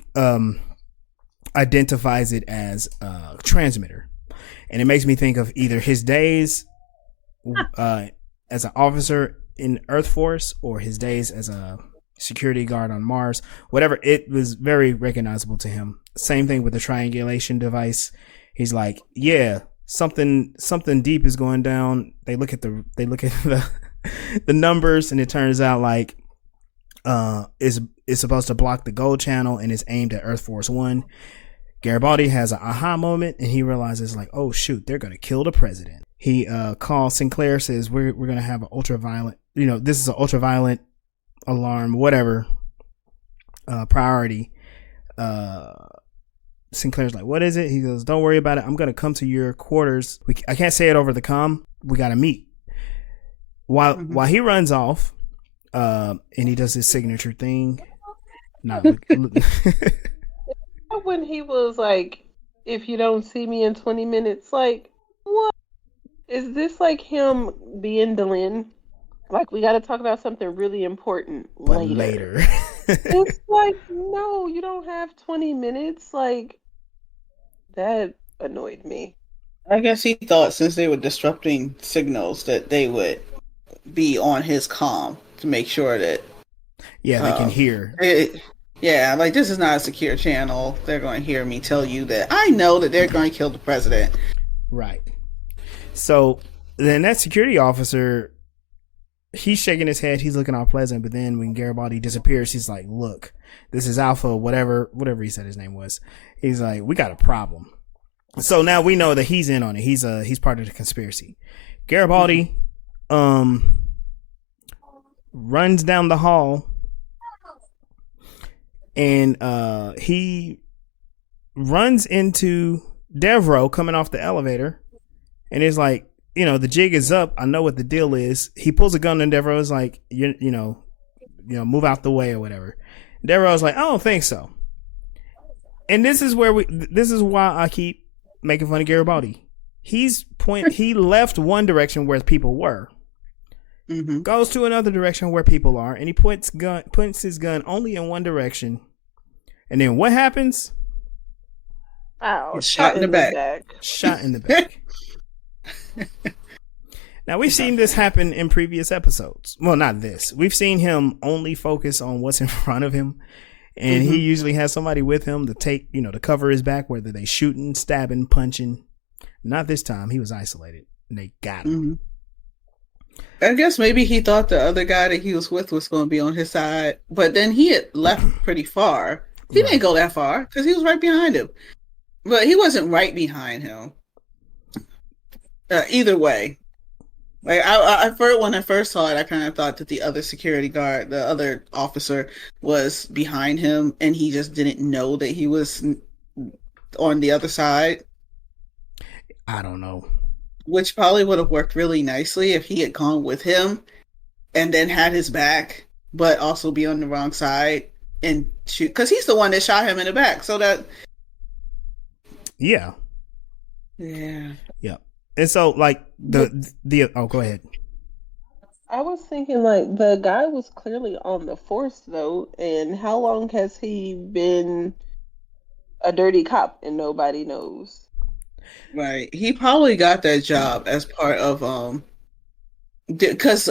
identifies it as a transmitter, and it makes me think of either his days as an officer in Earth Force or his days as a security guard on Mars. Whatever, it was very recognizable to him. Same thing with the triangulation device. He's like, yeah, something deep is going down. They look at the numbers, and it turns out like is supposed to block the gold channel, and it's aimed at Earth Force One. Garibaldi has an aha moment, and he realizes like, oh shoot, they're gonna kill the president. He calls Sinclair, says we're gonna have an ultraviolet, you know, this is an ultraviolet alarm, whatever priority. Sinclair's like, what is it? He goes, don't worry about it. I'm gonna come to your quarters. I can't say it over the comm. We gotta meet. While he runs off, and he does his signature thing. when he was like, if you don't see me in 20 minutes, like, what? Is this like him being Delenn? Like, we got to talk about something really important But later. later. It's like, no, you don't have 20 minutes. Like, that annoyed me. I guess he thought since they were disrupting signals that they would be on his comm to make sure that Yeah, they can hear. yeah, like this is not a secure channel. They're going to hear me tell you that I know that they're going to kill the president. Right. So then that security officer, he's shaking his head. He's looking all pleasant. But then when Garibaldi disappears, he's like, look, this is Alpha, whatever he said his name was. He's like, we got a problem. So now we know that he's in on it. He's part of the conspiracy. Garibaldi runs down the hall and he runs into Devereaux coming off the elevator and is like, you know, the jig is up. I know what the deal is. He pulls a gun and Devereaux's like, you know, move out the way or whatever. Devereaux's like, I don't think so. And this is why I keep making fun of Garibaldi. He left one direction where people were, goes to another direction where people are, and he points his gun only in one direction. And then what happens? Oh, shot in the back. Shot in the back. Now we've seen this happen in previous episodes. Well, not this. We've seen him only focus on what's in front of him. And he usually has somebody with him to to cover his back, whether they shooting, stabbing, punching. Not this time. He was isolated and they got him. I guess maybe he thought the other guy that he was with was going to be on his side, but then he had left pretty far. He didn't go that far because he was right behind him, but he wasn't right behind him. Either way. Like when I first saw it, I kind of thought that the other security guard, the other officer, was behind him, and he just didn't know that he was on the other side. I don't know. Which probably would have worked really nicely if he had gone with him, and then had his back, but also be on the wrong side and shoot, because he's the one that shot him in the back. So that, yeah. And so, like, oh, go ahead. I was thinking, like, the guy was clearly on the force, though, and how long has he been a dirty cop and nobody knows? Right. He probably got that job as part of, because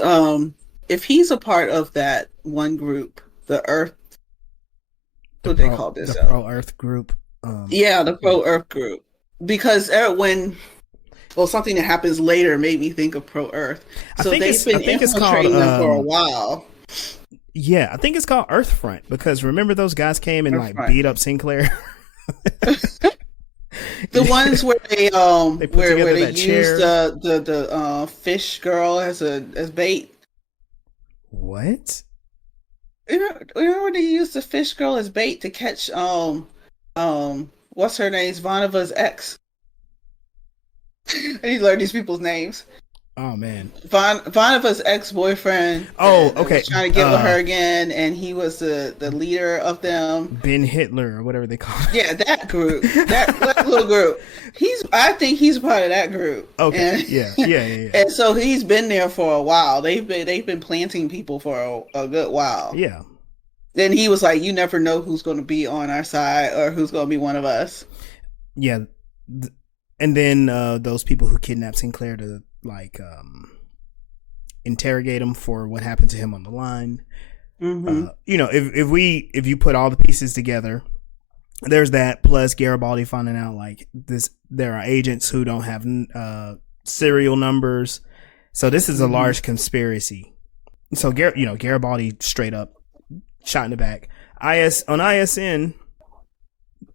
if he's a part of that one group, the Earth, what they call this? The Pro-Earth group. The Pro-Earth group. Because something that happens later made me think of Pro-Earth. So they've been infiltrating them for a while. Yeah, I think it's called Earthfront, because remember those guys came and like beat up Sinclair? The ones where they where they used the fish girl as bait. What? Remember they used the fish girl as bait to catch what's her name's Vanova's ex. I need to learn these people's names. Oh man, Vanova's ex-boyfriend. Okay. Was trying to get with her again, and he was the leader of them. Ben Hitler or whatever they call it. Yeah, that group, that little group. I think he's part of that group. Okay. And, yeah. And so he's been there for a while. They've been planting people for a good while. Yeah. Then he was like, "You never know who's going to be on our side or who's going to be one of us." Yeah. And then those people who kidnapped Sinclair to interrogate him for what happened to him on the line. If you put all the pieces together, there's that, plus Garibaldi finding out there are agents who don't have serial numbers. So this is a large conspiracy. So Garibaldi straight up shot in the back. On ISN,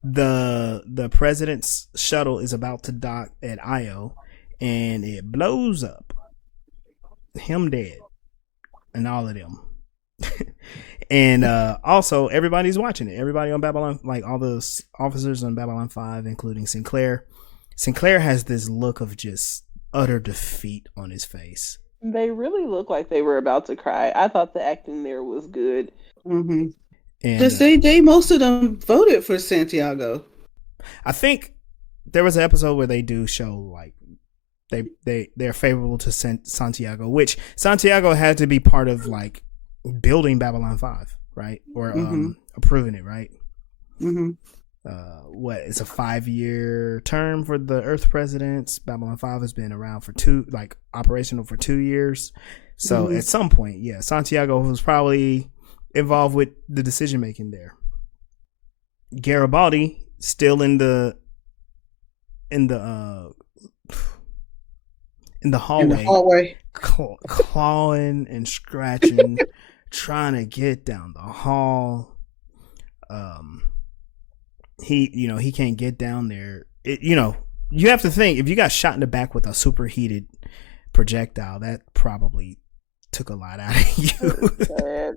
the president's shuttle is about to dock at Io, and it blows up. Him dead, and all of them. And also everybody's watching it. Everybody on Babylon, like all those officers on Babylon 5, including Sinclair. Sinclair has this look of just utter defeat on his face. They really look like they were about to cry. I thought the acting there was good. And Because they most of them voted for Santiago. I think there was an episode where they do show like they're favorable to Santiago, which Santiago had to be part of like building Babylon 5, right? Or approving it, right? Mm-hmm. What, it's a 5-year term for the Earth presidents. Babylon 5 has been around for operational for 2 years. So at some point, yeah, Santiago was probably involved with the decision making there. Garibaldi still in the hallway, clawing and scratching, trying to get down the hall. He can't get down there. You have to think, if you got shot in the back with a superheated projectile, that probably took a lot out of you.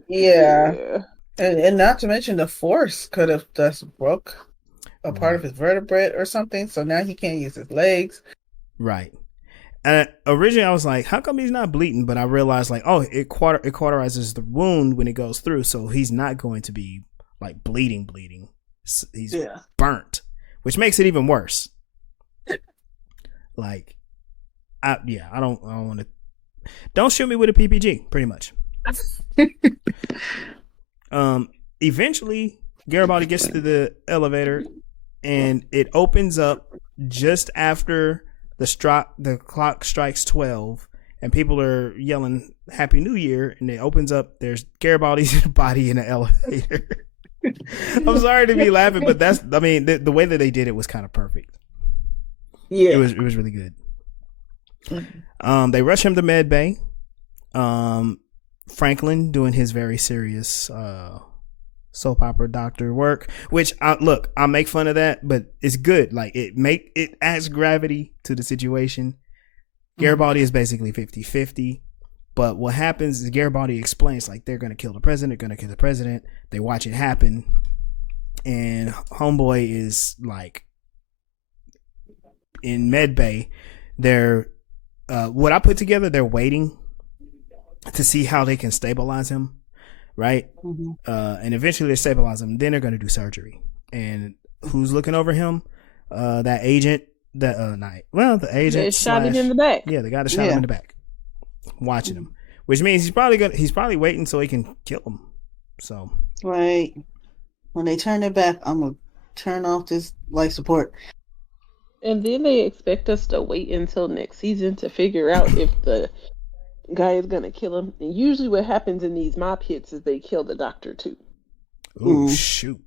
Yeah. And not to mention the force could have just broke a part of his vertebrae or something. So now he can't use his legs. Right. And originally I was like, how come he's not bleeding? But I realized like, oh, it cauterizes the wound when it goes through. So he's not going to be like bleeding. He's burnt, which makes it even worse. Like, I don't want to. Don't shoot me with a PPG, pretty much. Eventually, Garibaldi gets to the elevator, and it opens up just after the clock strikes 12, and people are yelling "Happy New Year!" And it opens up. There's Garibaldi's body in the elevator. I'm sorry to be laughing, but the way that they did it was kind of perfect. Yeah, it was really good. They rush him to med bay. Franklin doing his very serious soap opera doctor work, which I make fun of that, but it's good. Like it adds gravity to the situation. Garibaldi is basically 50-50. But what happens is Garibaldi explains like they're gonna kill the president. They watch it happen, and homeboy is like in med bay. They're what I put together. They're waiting to see how they can stabilize him, right? And eventually they stabilize him. Then they're gonna do surgery. And who's looking over him? That agent. The agent. They shot him in the back. Yeah, the guy that shot him in the back. Watching him, which means he's probably waiting so he can kill him. So right when they turn their back, I'm gonna turn off this life support. And then they expect us to wait until next season to figure out if the guy is gonna kill him. And usually, what happens in these mob hits is they kill the doctor too. Ooh, shoot!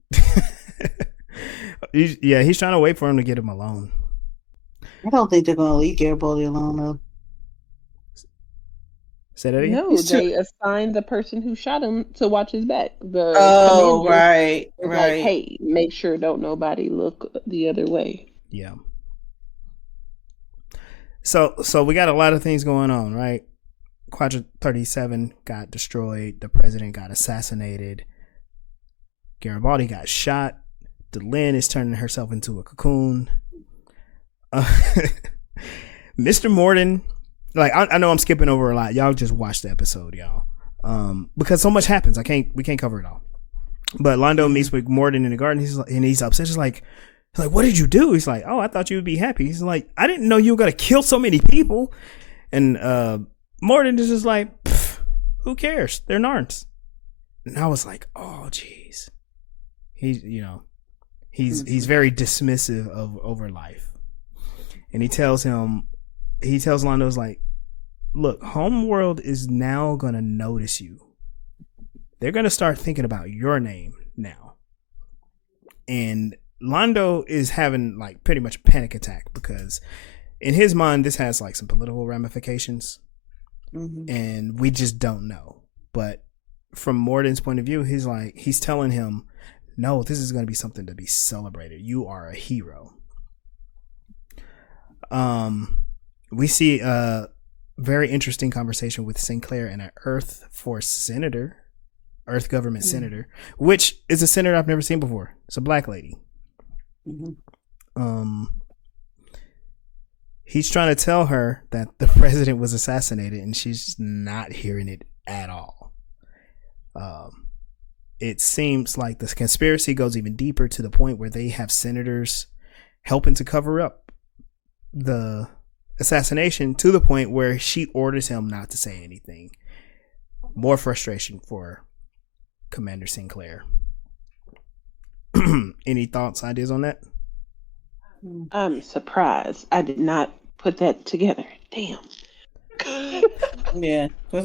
He's trying to wait for him to get him alone. I don't think they're gonna leave Garibaldi alone though. Say that again? No, they assigned the person who shot him to watch his back. Right. Like, hey, make sure don't nobody look the other way. Yeah. So we got a lot of things going on, right? Quadrant 37 got destroyed. The president got assassinated. Garibaldi got shot. Delenn is turning herself into a cocoon. Mr. Morden. Like I know I'm skipping over a lot. Y'all just watch the episode, y'all. Because so much happens. We can't cover it all. But Londo meets with Morden in the garden. He's upset. He's like, what did you do? He's like, oh, I thought you would be happy. He's like, I didn't know you were gonna kill so many people. And Morden is just like, who cares? They're Narns. And I was like, oh, jeez. He's very dismissive over life. And he tells Londo's like, look, Homeworld is now going to notice you. They're going to start thinking about your name now. And Londo is having like pretty much a panic attack because in his mind, this has like some political ramifications and we just don't know. But from Morden's point of view, he's telling him, no, this is going to be something to be celebrated. You are a hero. We see a very interesting conversation with Sinclair and an Earth government senator, which is a senator I've never seen before. It's a black lady. He's trying to tell her that the president was assassinated, and she's not hearing it at all. it seems like the conspiracy goes even deeper to the point where they have senators helping to cover up the assassination to the point where she orders him not to say anything. More frustration for Commander Sinclair. Any thoughts, ideas on that? I'm surprised. I did not put that together. Damn. Yeah, because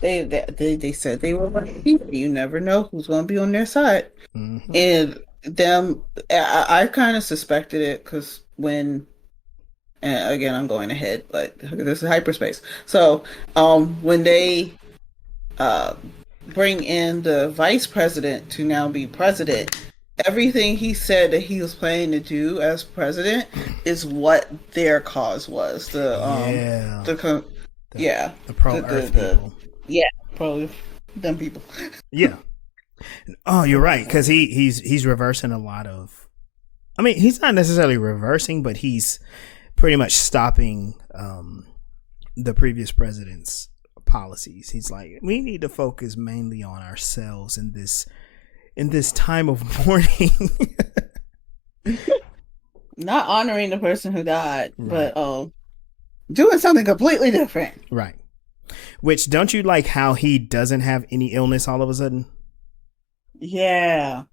they said they were like people. You never know who's going to be on their side, and them. I kind of suspected it because when, and again, I'm going ahead, but this is hyperspace. So, when they bring in the vice president to now be president, everything he said that he was planning to do as president is what their cause was. The pro-Earth people. Yeah, pro them people. Yeah. Oh, you're right, because he's reversing a lot of. I mean, he's not necessarily reversing, but he's pretty much stopping the previous president's policies. He's like, we need to focus mainly on ourselves in this time of mourning. Not honoring the person who died, right. But doing something completely different. Right. Which, don't you like how he doesn't have any illness all of a sudden? Yeah.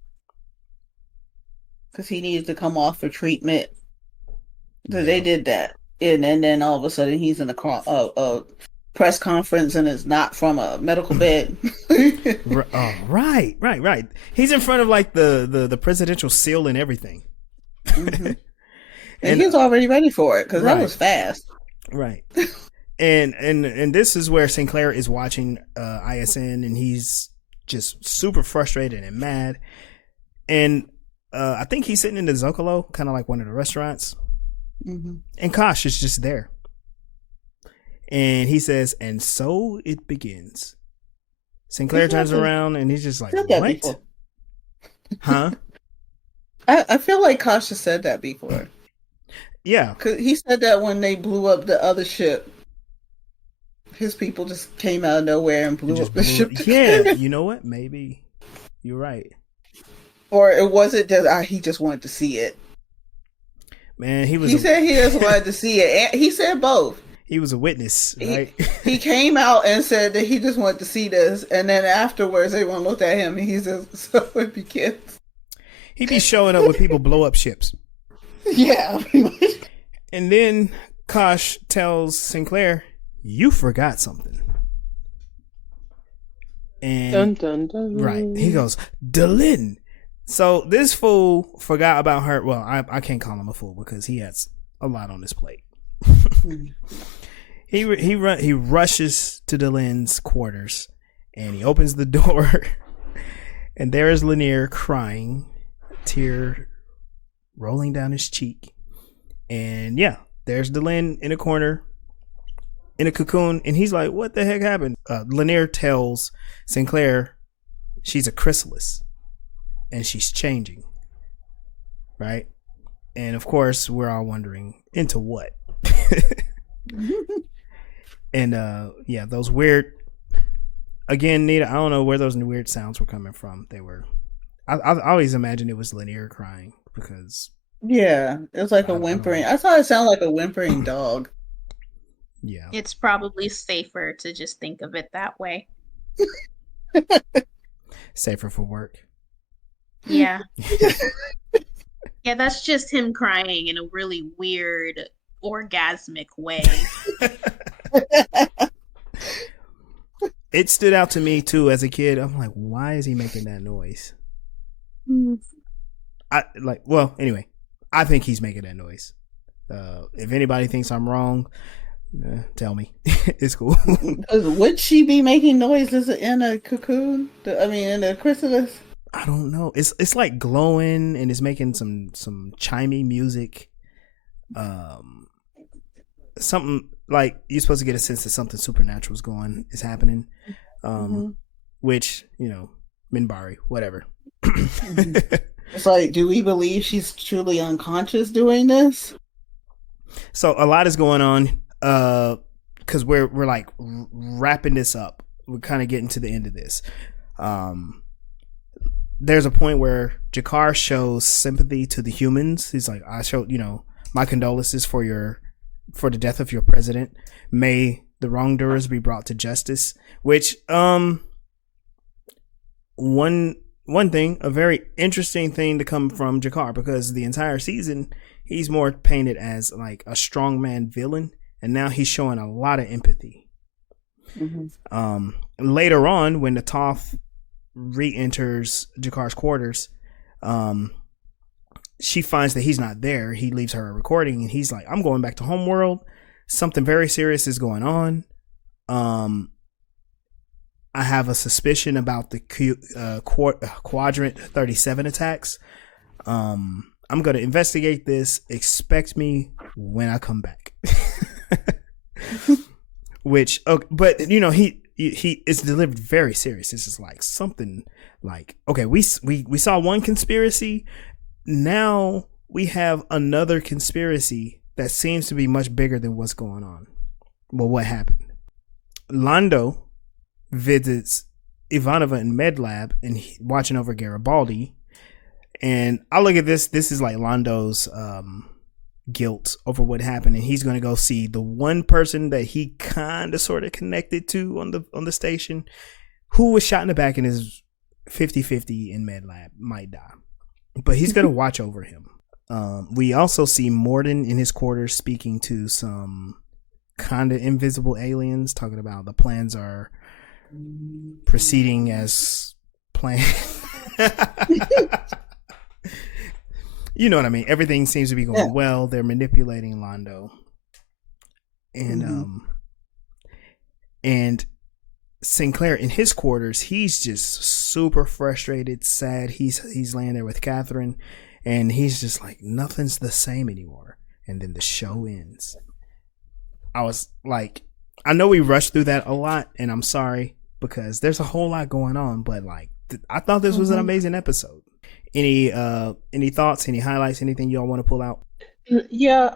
Because he needed to come off for treatment. So they did that. And then all of a sudden he's in a press conference and it's not from a medical bed. Right. He's in front of like the presidential seal and everything. Mm-hmm. and he's already ready for it because that was fast. Right. And this is where Sinclair is watching ISN and he's just super frustrated and mad. And I think he's sitting in the Zocalo, kind of like one of the restaurants. Mm-hmm. And Kosh is just there. And he says, and so it begins. Sinclair turns around and he's just like, what? Huh? I feel like Kosh has said that before. Yeah. Because he said that when they blew up the other ship. His people just came out of nowhere and blew up the ship. Yeah, you know what? Maybe you're right. Or it wasn't just he just wanted to see it. Man, he said he just wanted to see it. And he said both. He was a witness, right? He came out and said that he just wanted to see this, and then afterwards everyone looked at him and he says, "So it begins." He be showing up when people blow up ships. Yeah. And then Kosh tells Sinclair, "You forgot something." And dun, dun, dun. Right. He goes, Delenn. So this fool forgot about her. Well, I can't call him a fool because he has a lot on his plate. He rushes to Delenn's quarters and he opens the door and there is Lennier crying, tear rolling down his cheek. And yeah, there's Delenn in a corner in a cocoon, and he's like, what the heck happened? Lennier tells Sinclair she's a chrysalis and she's changing, right? And of course we're all wondering into what. And yeah, those weird, again, Nita, I don't know where those weird sounds were coming from. They were, I always imagined it was Lennier crying because yeah, it was like a whimpering. I thought it sounded like a whimpering dog. Yeah, it's probably safer to just think of it that way. Safer for work. Yeah. Yeah, that's just him crying in a really weird orgasmic way. It stood out to me too as a kid. I'm like, why is he making that noise? Anyway, I think he's making that noise. If anybody thinks I'm wrong, tell me. It's cool. Would she be making noises in a cocoon? In a chrysalis? I don't know. It's like glowing and it's making some chimey music. Something like you're supposed to get a sense that something supernatural is happening. Which, Minbari, whatever. It's like, do we believe she's truly unconscious doing this? So a lot is going on. Because we're like wrapping this up. We're kind of getting to the end of this. there's a point where Jakar shows sympathy to the humans. He's like, I showed, my condolences for the death of your president. May the wrongdoers be brought to justice. Which, one thing, a very interesting thing to come from Jakar, because the entire season he's more painted as like a strongman villain, and now he's showing a lot of empathy. Mm-hmm. Later on, when the Toph re-enters Jakar's quarters, she finds that he's not there. He leaves her a recording, and he's like, I'm going back to Homeworld. Something very serious is going on. I have a suspicion about the Quadrant 37 attacks. I'm going to investigate this. Expect me when I come back. Which, but he it's delivered very serious. It's just like something like, okay, we saw one conspiracy. Now we have another conspiracy that seems to be much bigger than what's going on. Well, what happened? Londo visits Ivanova in med lab and watching over Garibaldi. And I look at this is like Londo's guilt over what happened, and he's going to go see the one person that he kind of sort of connected to on the station, who was shot in the back and is 50-50 in med lab, might die, but he's going to watch over him. We also see Morden in his quarters speaking to some kind of invisible aliens, talking about the plans are proceeding as planned. You know what I mean? Everything seems to be going well. They're manipulating Londo. And and Sinclair in his quarters, he's just super frustrated, sad. He's laying there with Catherine, and he's just like, nothing's the same anymore. And then the show ends. I was like, I know we rushed through that a lot, and I'm sorry because there's a whole lot going on, but like I thought this was an amazing episode. Any thoughts, any highlights, anything y'all want to pull out? Yeah,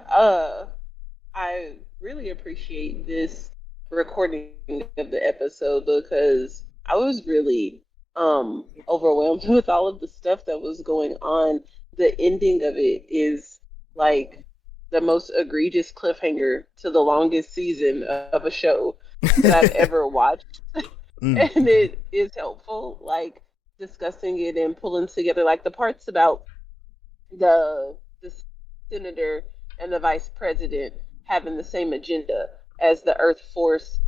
I really appreciate this recording of the episode because I was really overwhelmed with all of the stuff that was going on. The ending of it is like the most egregious cliffhanger to the longest season of a show that I've ever watched. And it is helpful, like discussing it and pulling together like the parts about the senator and the vice president having the same agenda as the Earth Force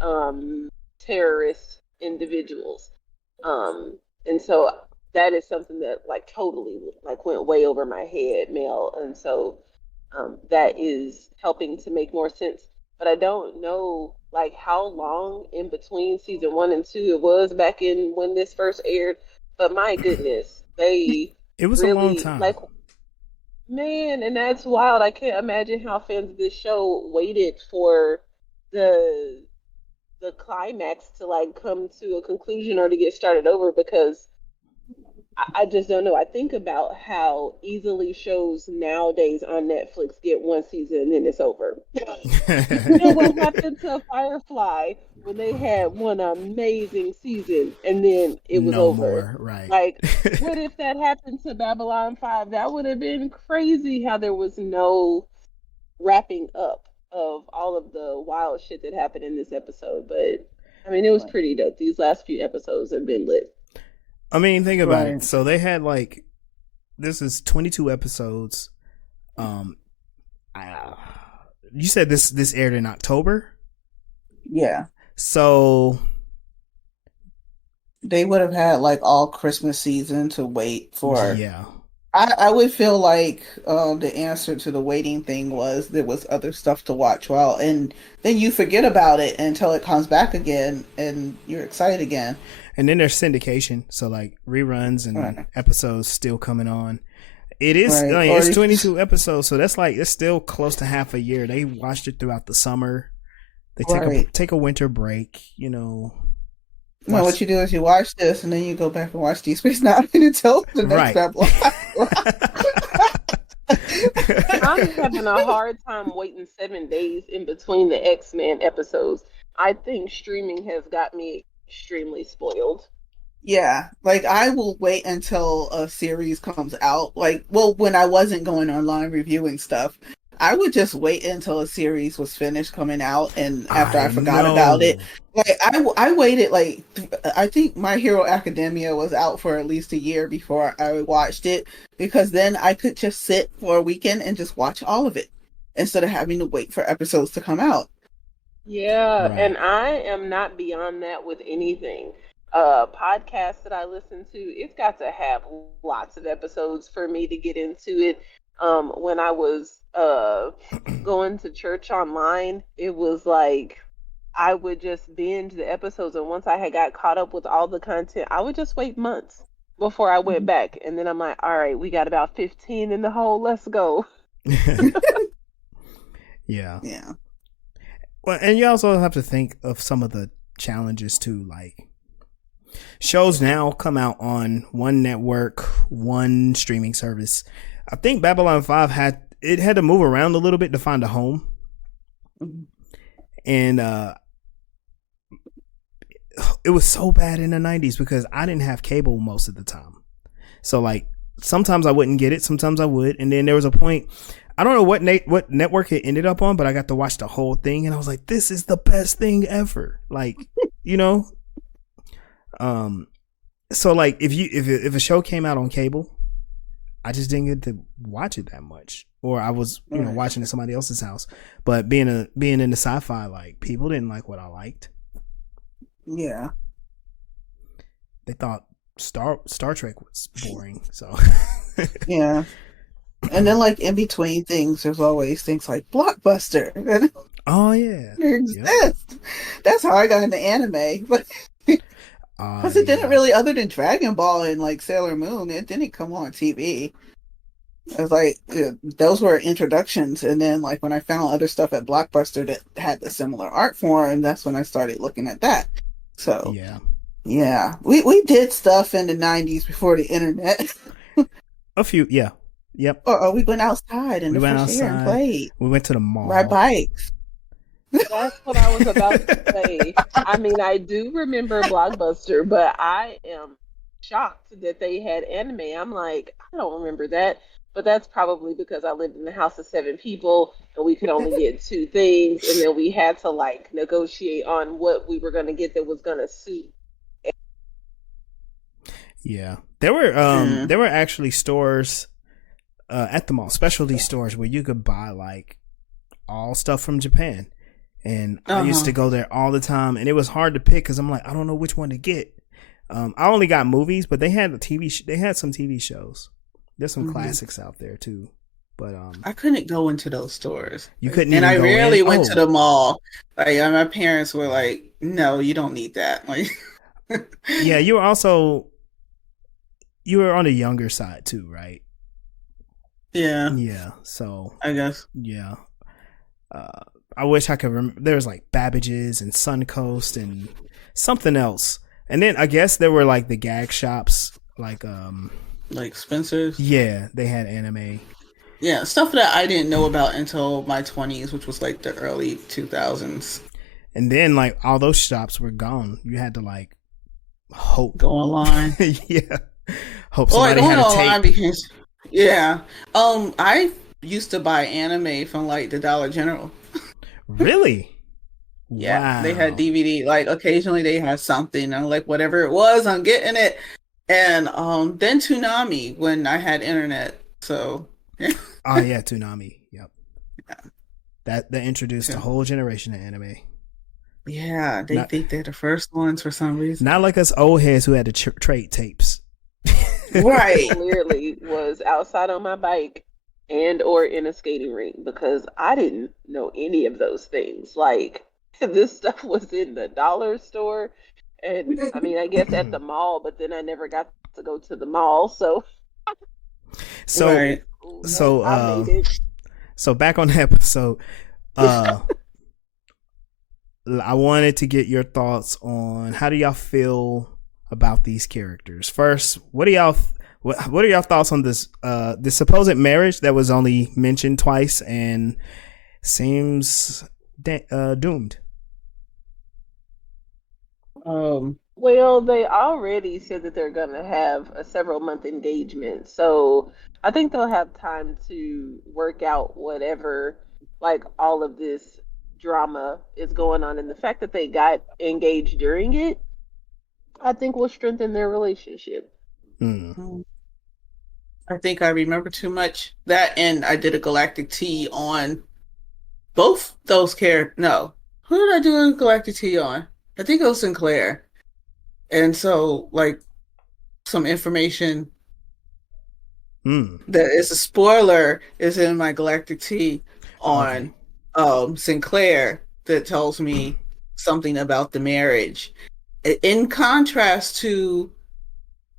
terrorist individuals. And so that is something that like totally like went way over my head, Mel. And so that is helping to make more sense. But I don't know like how long in between season 1 and 2 it was back in when this first aired. But my goodness, it was really, a long time. Like, man, and that's wild. I can't imagine how fans of this show waited for the climax to like come to a conclusion or to get started over, because I just don't know. I think about how easily shows nowadays on Netflix get one season and then it's over. You know what happened to Firefly when they had one amazing season and then it was over? More, right. Like, what if that happened to Babylon 5? That would have been crazy how there was no wrapping up of all of the wild shit that happened in this episode. But, I mean, it was pretty dope. These last few episodes have been lit. I mean, think about it. So they had like, this is 22 episodes. You said this aired in October? Yeah. So they would have had like all Christmas season to wait for. Yeah. I would feel like the answer to the waiting thing was there was other stuff to watch and then you forget about it until it comes back again and you're excited again. And then there's syndication, so like reruns and episodes still coming on. It is it's 22 episodes, so that's like it's still close to half a year. They watched it throughout the summer. They take a winter break, you know. No, what you do is you watch this and then you go back and watch Deep Space Nine until the next episode. I'm having a hard time waiting 7 days in between the X-Men episodes. I think streaming has got me extremely spoiled. Yeah, like I will wait until a series comes out. Like, well, when I wasn't going online reviewing stuff, I would just wait until a series was finished coming out, and after I I forgot about it, know. like I waited like I think My Hero Academia was out for at least a year before I watched it because then I could just sit for a weekend and just watch all of it instead of having to wait for episodes to come out. Yeah, and Right. I am not beyond that with anything. Podcasts that I listen to, it's got to have lots of episodes for me to get into it. When I was going to church online, it was like I would just binge the episodes, and once I had got caught up with all the content, I would just wait months before I went Mhm. back, and then I'm like, all right, we got about 15 in the hole, let's go. Yeah. Yeah. Well, and you also have to think of some of the challenges too. Like shows now come out on one network, one streaming service. I think Babylon 5 had to move around a little bit to find a home. Mhm. And it was so bad in the 90s because I didn't have cable most of the time. So like sometimes I wouldn't get it, sometimes I would. And then there was a point, I don't know what network it ended up on, but I got to watch the whole thing and I was like, this is the best thing ever. Like, you know, um so like if a show came out on cable, I just didn't get to watch it that much. Or I was, Right. watching at somebody else's house. But being into sci-fi, like people didn't like what I liked. Yeah. They thought Star Trek was boring. So Yeah. And then, like, in between things, there's always things like Blockbuster that oh yeah. Yep. exist. That's how I got into anime. But because it didn't Yeah. really, other than Dragon Ball and like Sailor Moon, it didn't come on TV. It was like those were introductions, and then like when I found other stuff at Blockbuster that had the similar art form, that's when I started looking at that. So Yeah. yeah, we did stuff in the '90s before the internet. A few, yeah. Yep. Or we went outside in We the went fresh air and outside. played, We went to the ride mall. bikes. That's what I was about to say. I mean, I do remember Blockbuster, but I am shocked that they had anime. I'm like, I don't remember that. But that's probably because I lived in a house of 7 people and we could only get two things. And then we had to like negotiate on what we were going to get that was going to suit. Yeah. Yeah. There were actually stores at the mall, specialty stores where you could buy like all stuff from Japan. And I used to go there all the time and it was hard to pick cuz I'm like I don't know which one to get. I only got movies, but they had they had some TV shows. There's some Mhm. classics out there too. But I couldn't go into those stores. you couldn't And even I go rarely in. went Oh. to the mall. Like my parents were like, "No, you don't need that." Like, Yeah, you were on the younger side too, right? yeah, Yeah. So, I guess. yeah. I wish I could remember. There was like Babbage's and Suncoast and something else. And then I guess there were like the gag shops. Like, Like Spencer's. yeah, they had anime. Yeah, stuff that I didn't know about until my 20s, which was like the early 2000s. And then like all those shops were gone. You had to like hope. Go online. Yeah. Hope Or somebody going had a online tape. because, yeah. I used to buy anime from like the Dollar General. Really? Yeah, they Wow. had DVD. Like occasionally they had something. I'm like, whatever it was, I'm getting it. And then Toonami when I had internet. So Oh yeah, Toonami. Yep. That introduced a whole generation of anime. yeah, they Not- think they're the first ones for some reason. Not like us old heads who had to trade tapes. Right. Clearly was outside on my bike and or in a skating rink because I didn't know any of those things. Like this stuff was in the dollar store and I mean I guess at the mall, but then I never got to go to the mall. So So Right. So, I made it. so back on the episode, I wanted to get your thoughts on how do y'all feel about these characters. First, what are y'all thoughts on this this supposed marriage that was only mentioned twice and seems doomed? Well, they already said that they're gonna have a several month engagement, so I think they'll have time to work out whatever, like all of this drama is going on, and the fact that they got engaged during it, I think will strengthen their relationship. Mm. I think I remember too much. That, and I did a Galactic Tea on both those characters. No. Who did I do a Galactic Tea on? I think it was Sinclair. And so, like, some information that is a spoiler is in my Galactic Tea on Sinclair that tells me something about the marriage. In contrast to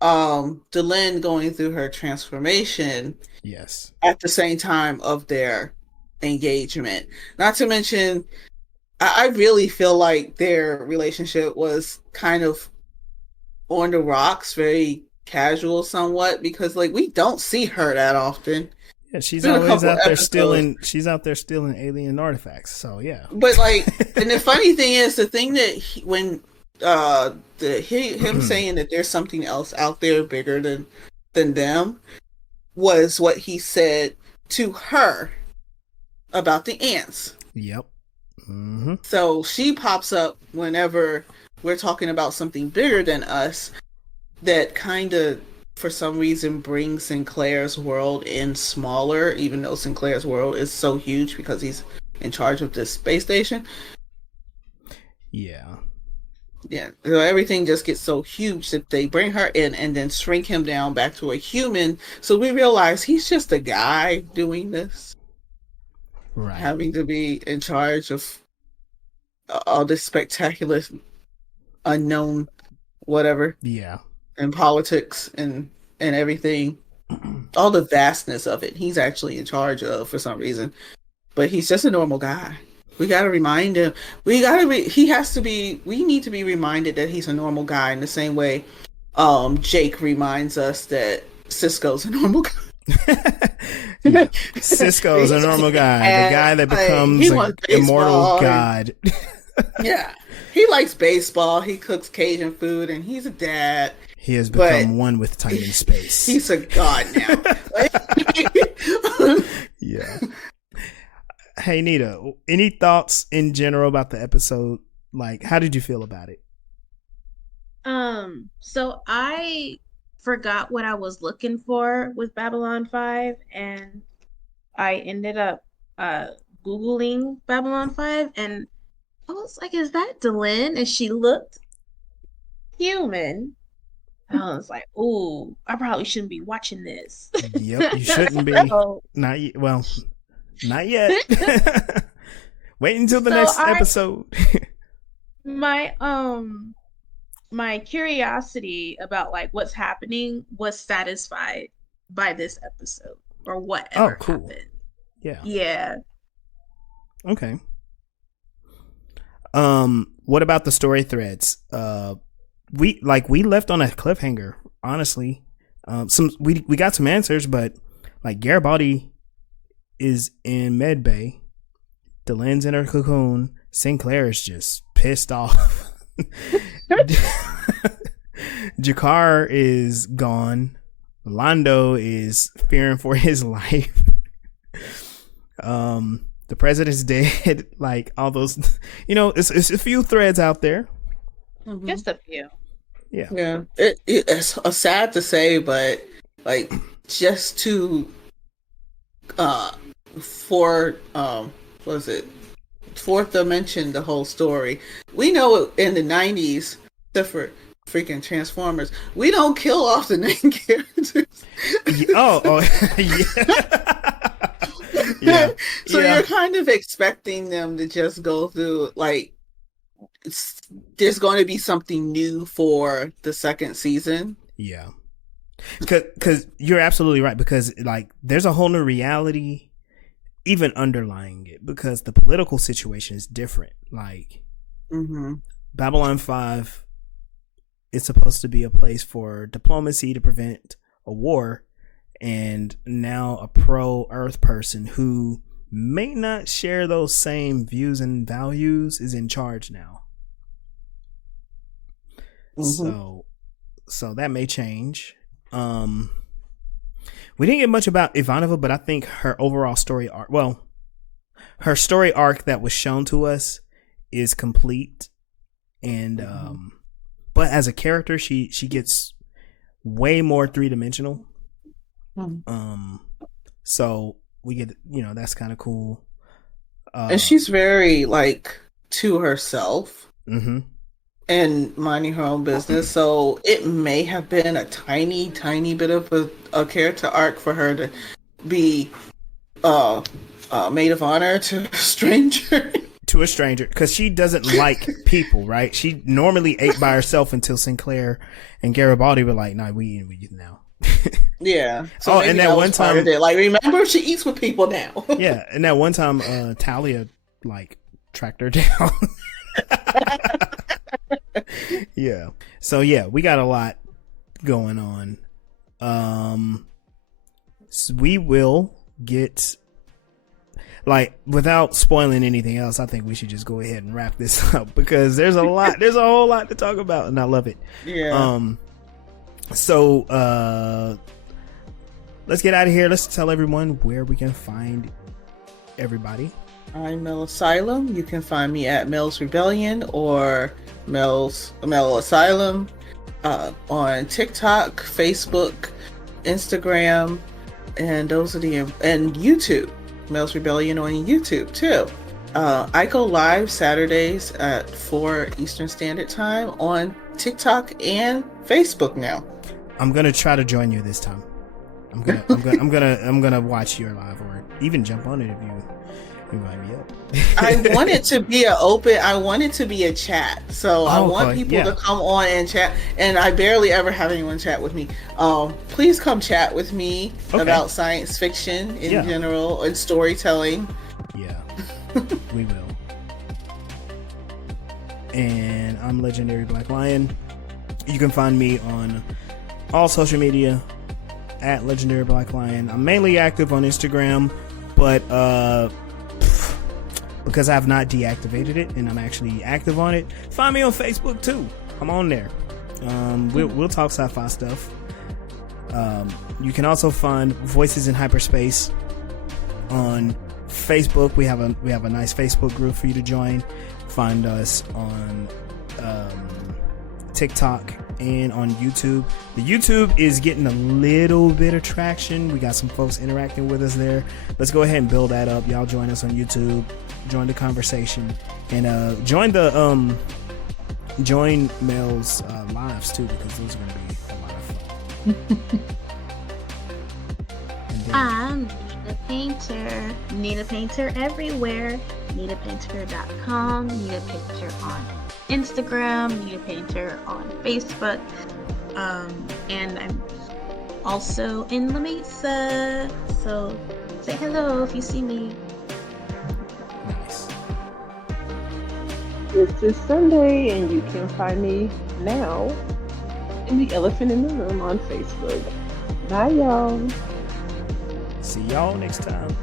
Delenn going through her transformation, yes, at the same time of their engagement. Not to mention, I really feel like their relationship was kind of on the rocks, very casual somewhat, because like we don't see her that often. Yeah, she's always out there stealing. She's out there stealing alien artifacts. So yeah. But like, and the funny thing is, the thing that when him saying that there's something else out there bigger than them was what he said to her about the ants. Yep. Mm-hmm. So she pops up whenever we're talking about something bigger than us that kind of, for some reason, brings Sinclair's world in smaller, even though Sinclair's world is so huge because he's in charge of this space station. Yeah. Yeah, so everything just gets so huge that they bring her in and then shrink him down back to a human. So we realize he's just a guy doing this. Right. Having to be in charge of all this spectacular, unknown, whatever. Yeah. And politics and everything. All the vastness of it. He's actually in charge of for some reason. But he's just a normal guy. We gotta remind him. We need to be reminded that he's a normal guy in the same way Jake reminds us that Cisco's a normal guy. Yeah. Cisco's a normal guy. The guy that becomes an immortal god. Yeah. He likes baseball. He cooks Cajun food, and he's a dad. He has become one with time and space. He's a god now. Yeah. Hey, Nita, any thoughts in general about the episode? Like, how did you feel about it? So I forgot what I was looking for with Babylon 5, and I ended up Googling Babylon 5, and I was like, is that Delenn? And she looked human. I was like, ooh, I probably shouldn't be watching this. Yep, you shouldn't be. Not yet. Well, not yet. Wait until the next episode. My curiosity about like what's happening was satisfied by this episode or whatever happened. Yeah. Okay. What about the story threads? We left on a cliffhanger, honestly. We got some answers, but like Garibaldi is in med bay, Delenn's in her cocoon, Sinclair is just pissed off. G'Kar is gone. Londo is fearing for his life. The president's dead. Like all those, it's a few threads out there. Mm-hmm. Just a few. Yeah. It's sad to say, but like just to fourth dimension the whole story. We know in the 90s, except for freaking Transformers, we don't kill off the main characters. Yeah. So you're kind of expecting them to just go through like there's going to be something new for the second season. Yeah. Because you're absolutely right, because like there's a whole new reality even underlying it, because the political situation is different. Like Babylon 5 is supposed to be a place for diplomacy to prevent a war, and now a pro-Earth person who may not share those same views and values is in charge now. So that may change. We didn't get much about Ivanova, but I think her overall story arc, her story arc that was shown to us is complete. And but as a character, she gets way more three-dimensional. So we get, that's kind of cool. And she's very like to herself. Mm-hmm. And minding her own business, so it may have been a tiny bit of a character arc for her to be maid of honor to a stranger. Because she doesn't like people, right? She normally ate by herself until Sinclair and Garibaldi were like, "Nah, we eat now." Yeah. So and that one time, like, remember, she eats with people now. Yeah, and that one time, Talia like tracked her down. Yeah. So yeah, we got a lot going on. So we will get, like, without spoiling anything else, I think we should just go ahead and wrap this up because there's a whole lot to talk about, and I love it. Yeah. So let's get out of here. Let's tell everyone where we can find everybody. I'm Mel Asylum. You can find me at Mel's Rebellion or Mel Asylum on TikTok, Facebook, Instagram, and and YouTube. Mel's Rebellion on YouTube too. I go live Saturdays at 4 Eastern Standard Time on TikTok and Facebook now. I'm gonna try to join you this time. I'm gonna watch your live or even jump on it if you invite me up. I want it to be a chat. So I want people to come on and chat, and I barely ever have anyone chat with me. Please come chat with me about science fiction in general and storytelling. Yeah, we will. And I'm Legendary Black Lion. You can find me on all social media at Legendary Black Lion. I'm mainly active on Instagram, but because I have not deactivated it and I'm actually active on it, find me on Facebook too. I'm on there. We'll talk sci-fi stuff. You can also find Voices in Hyperspace on Facebook. We have a nice Facebook group for you to join. Find us on TikTok and on YouTube. The YouTube is getting a little bit of traction. We got some folks interacting with us there. Let's go ahead and build that up. Y'all join us on YouTube, join the conversation, and join Mel's lives too, because those are going to be a lot of fun. I'm Nina Painter. Nina Painter everywhere. NinaPainter.com. Nina Painter on Instagram. Nina Painter on Facebook. And I'm also in La Mesa. So say hello if you see me. Nice. This is Sunday, and you can find me now in the Elephant in the Room on Facebook. Bye, y'all. See y'all next time.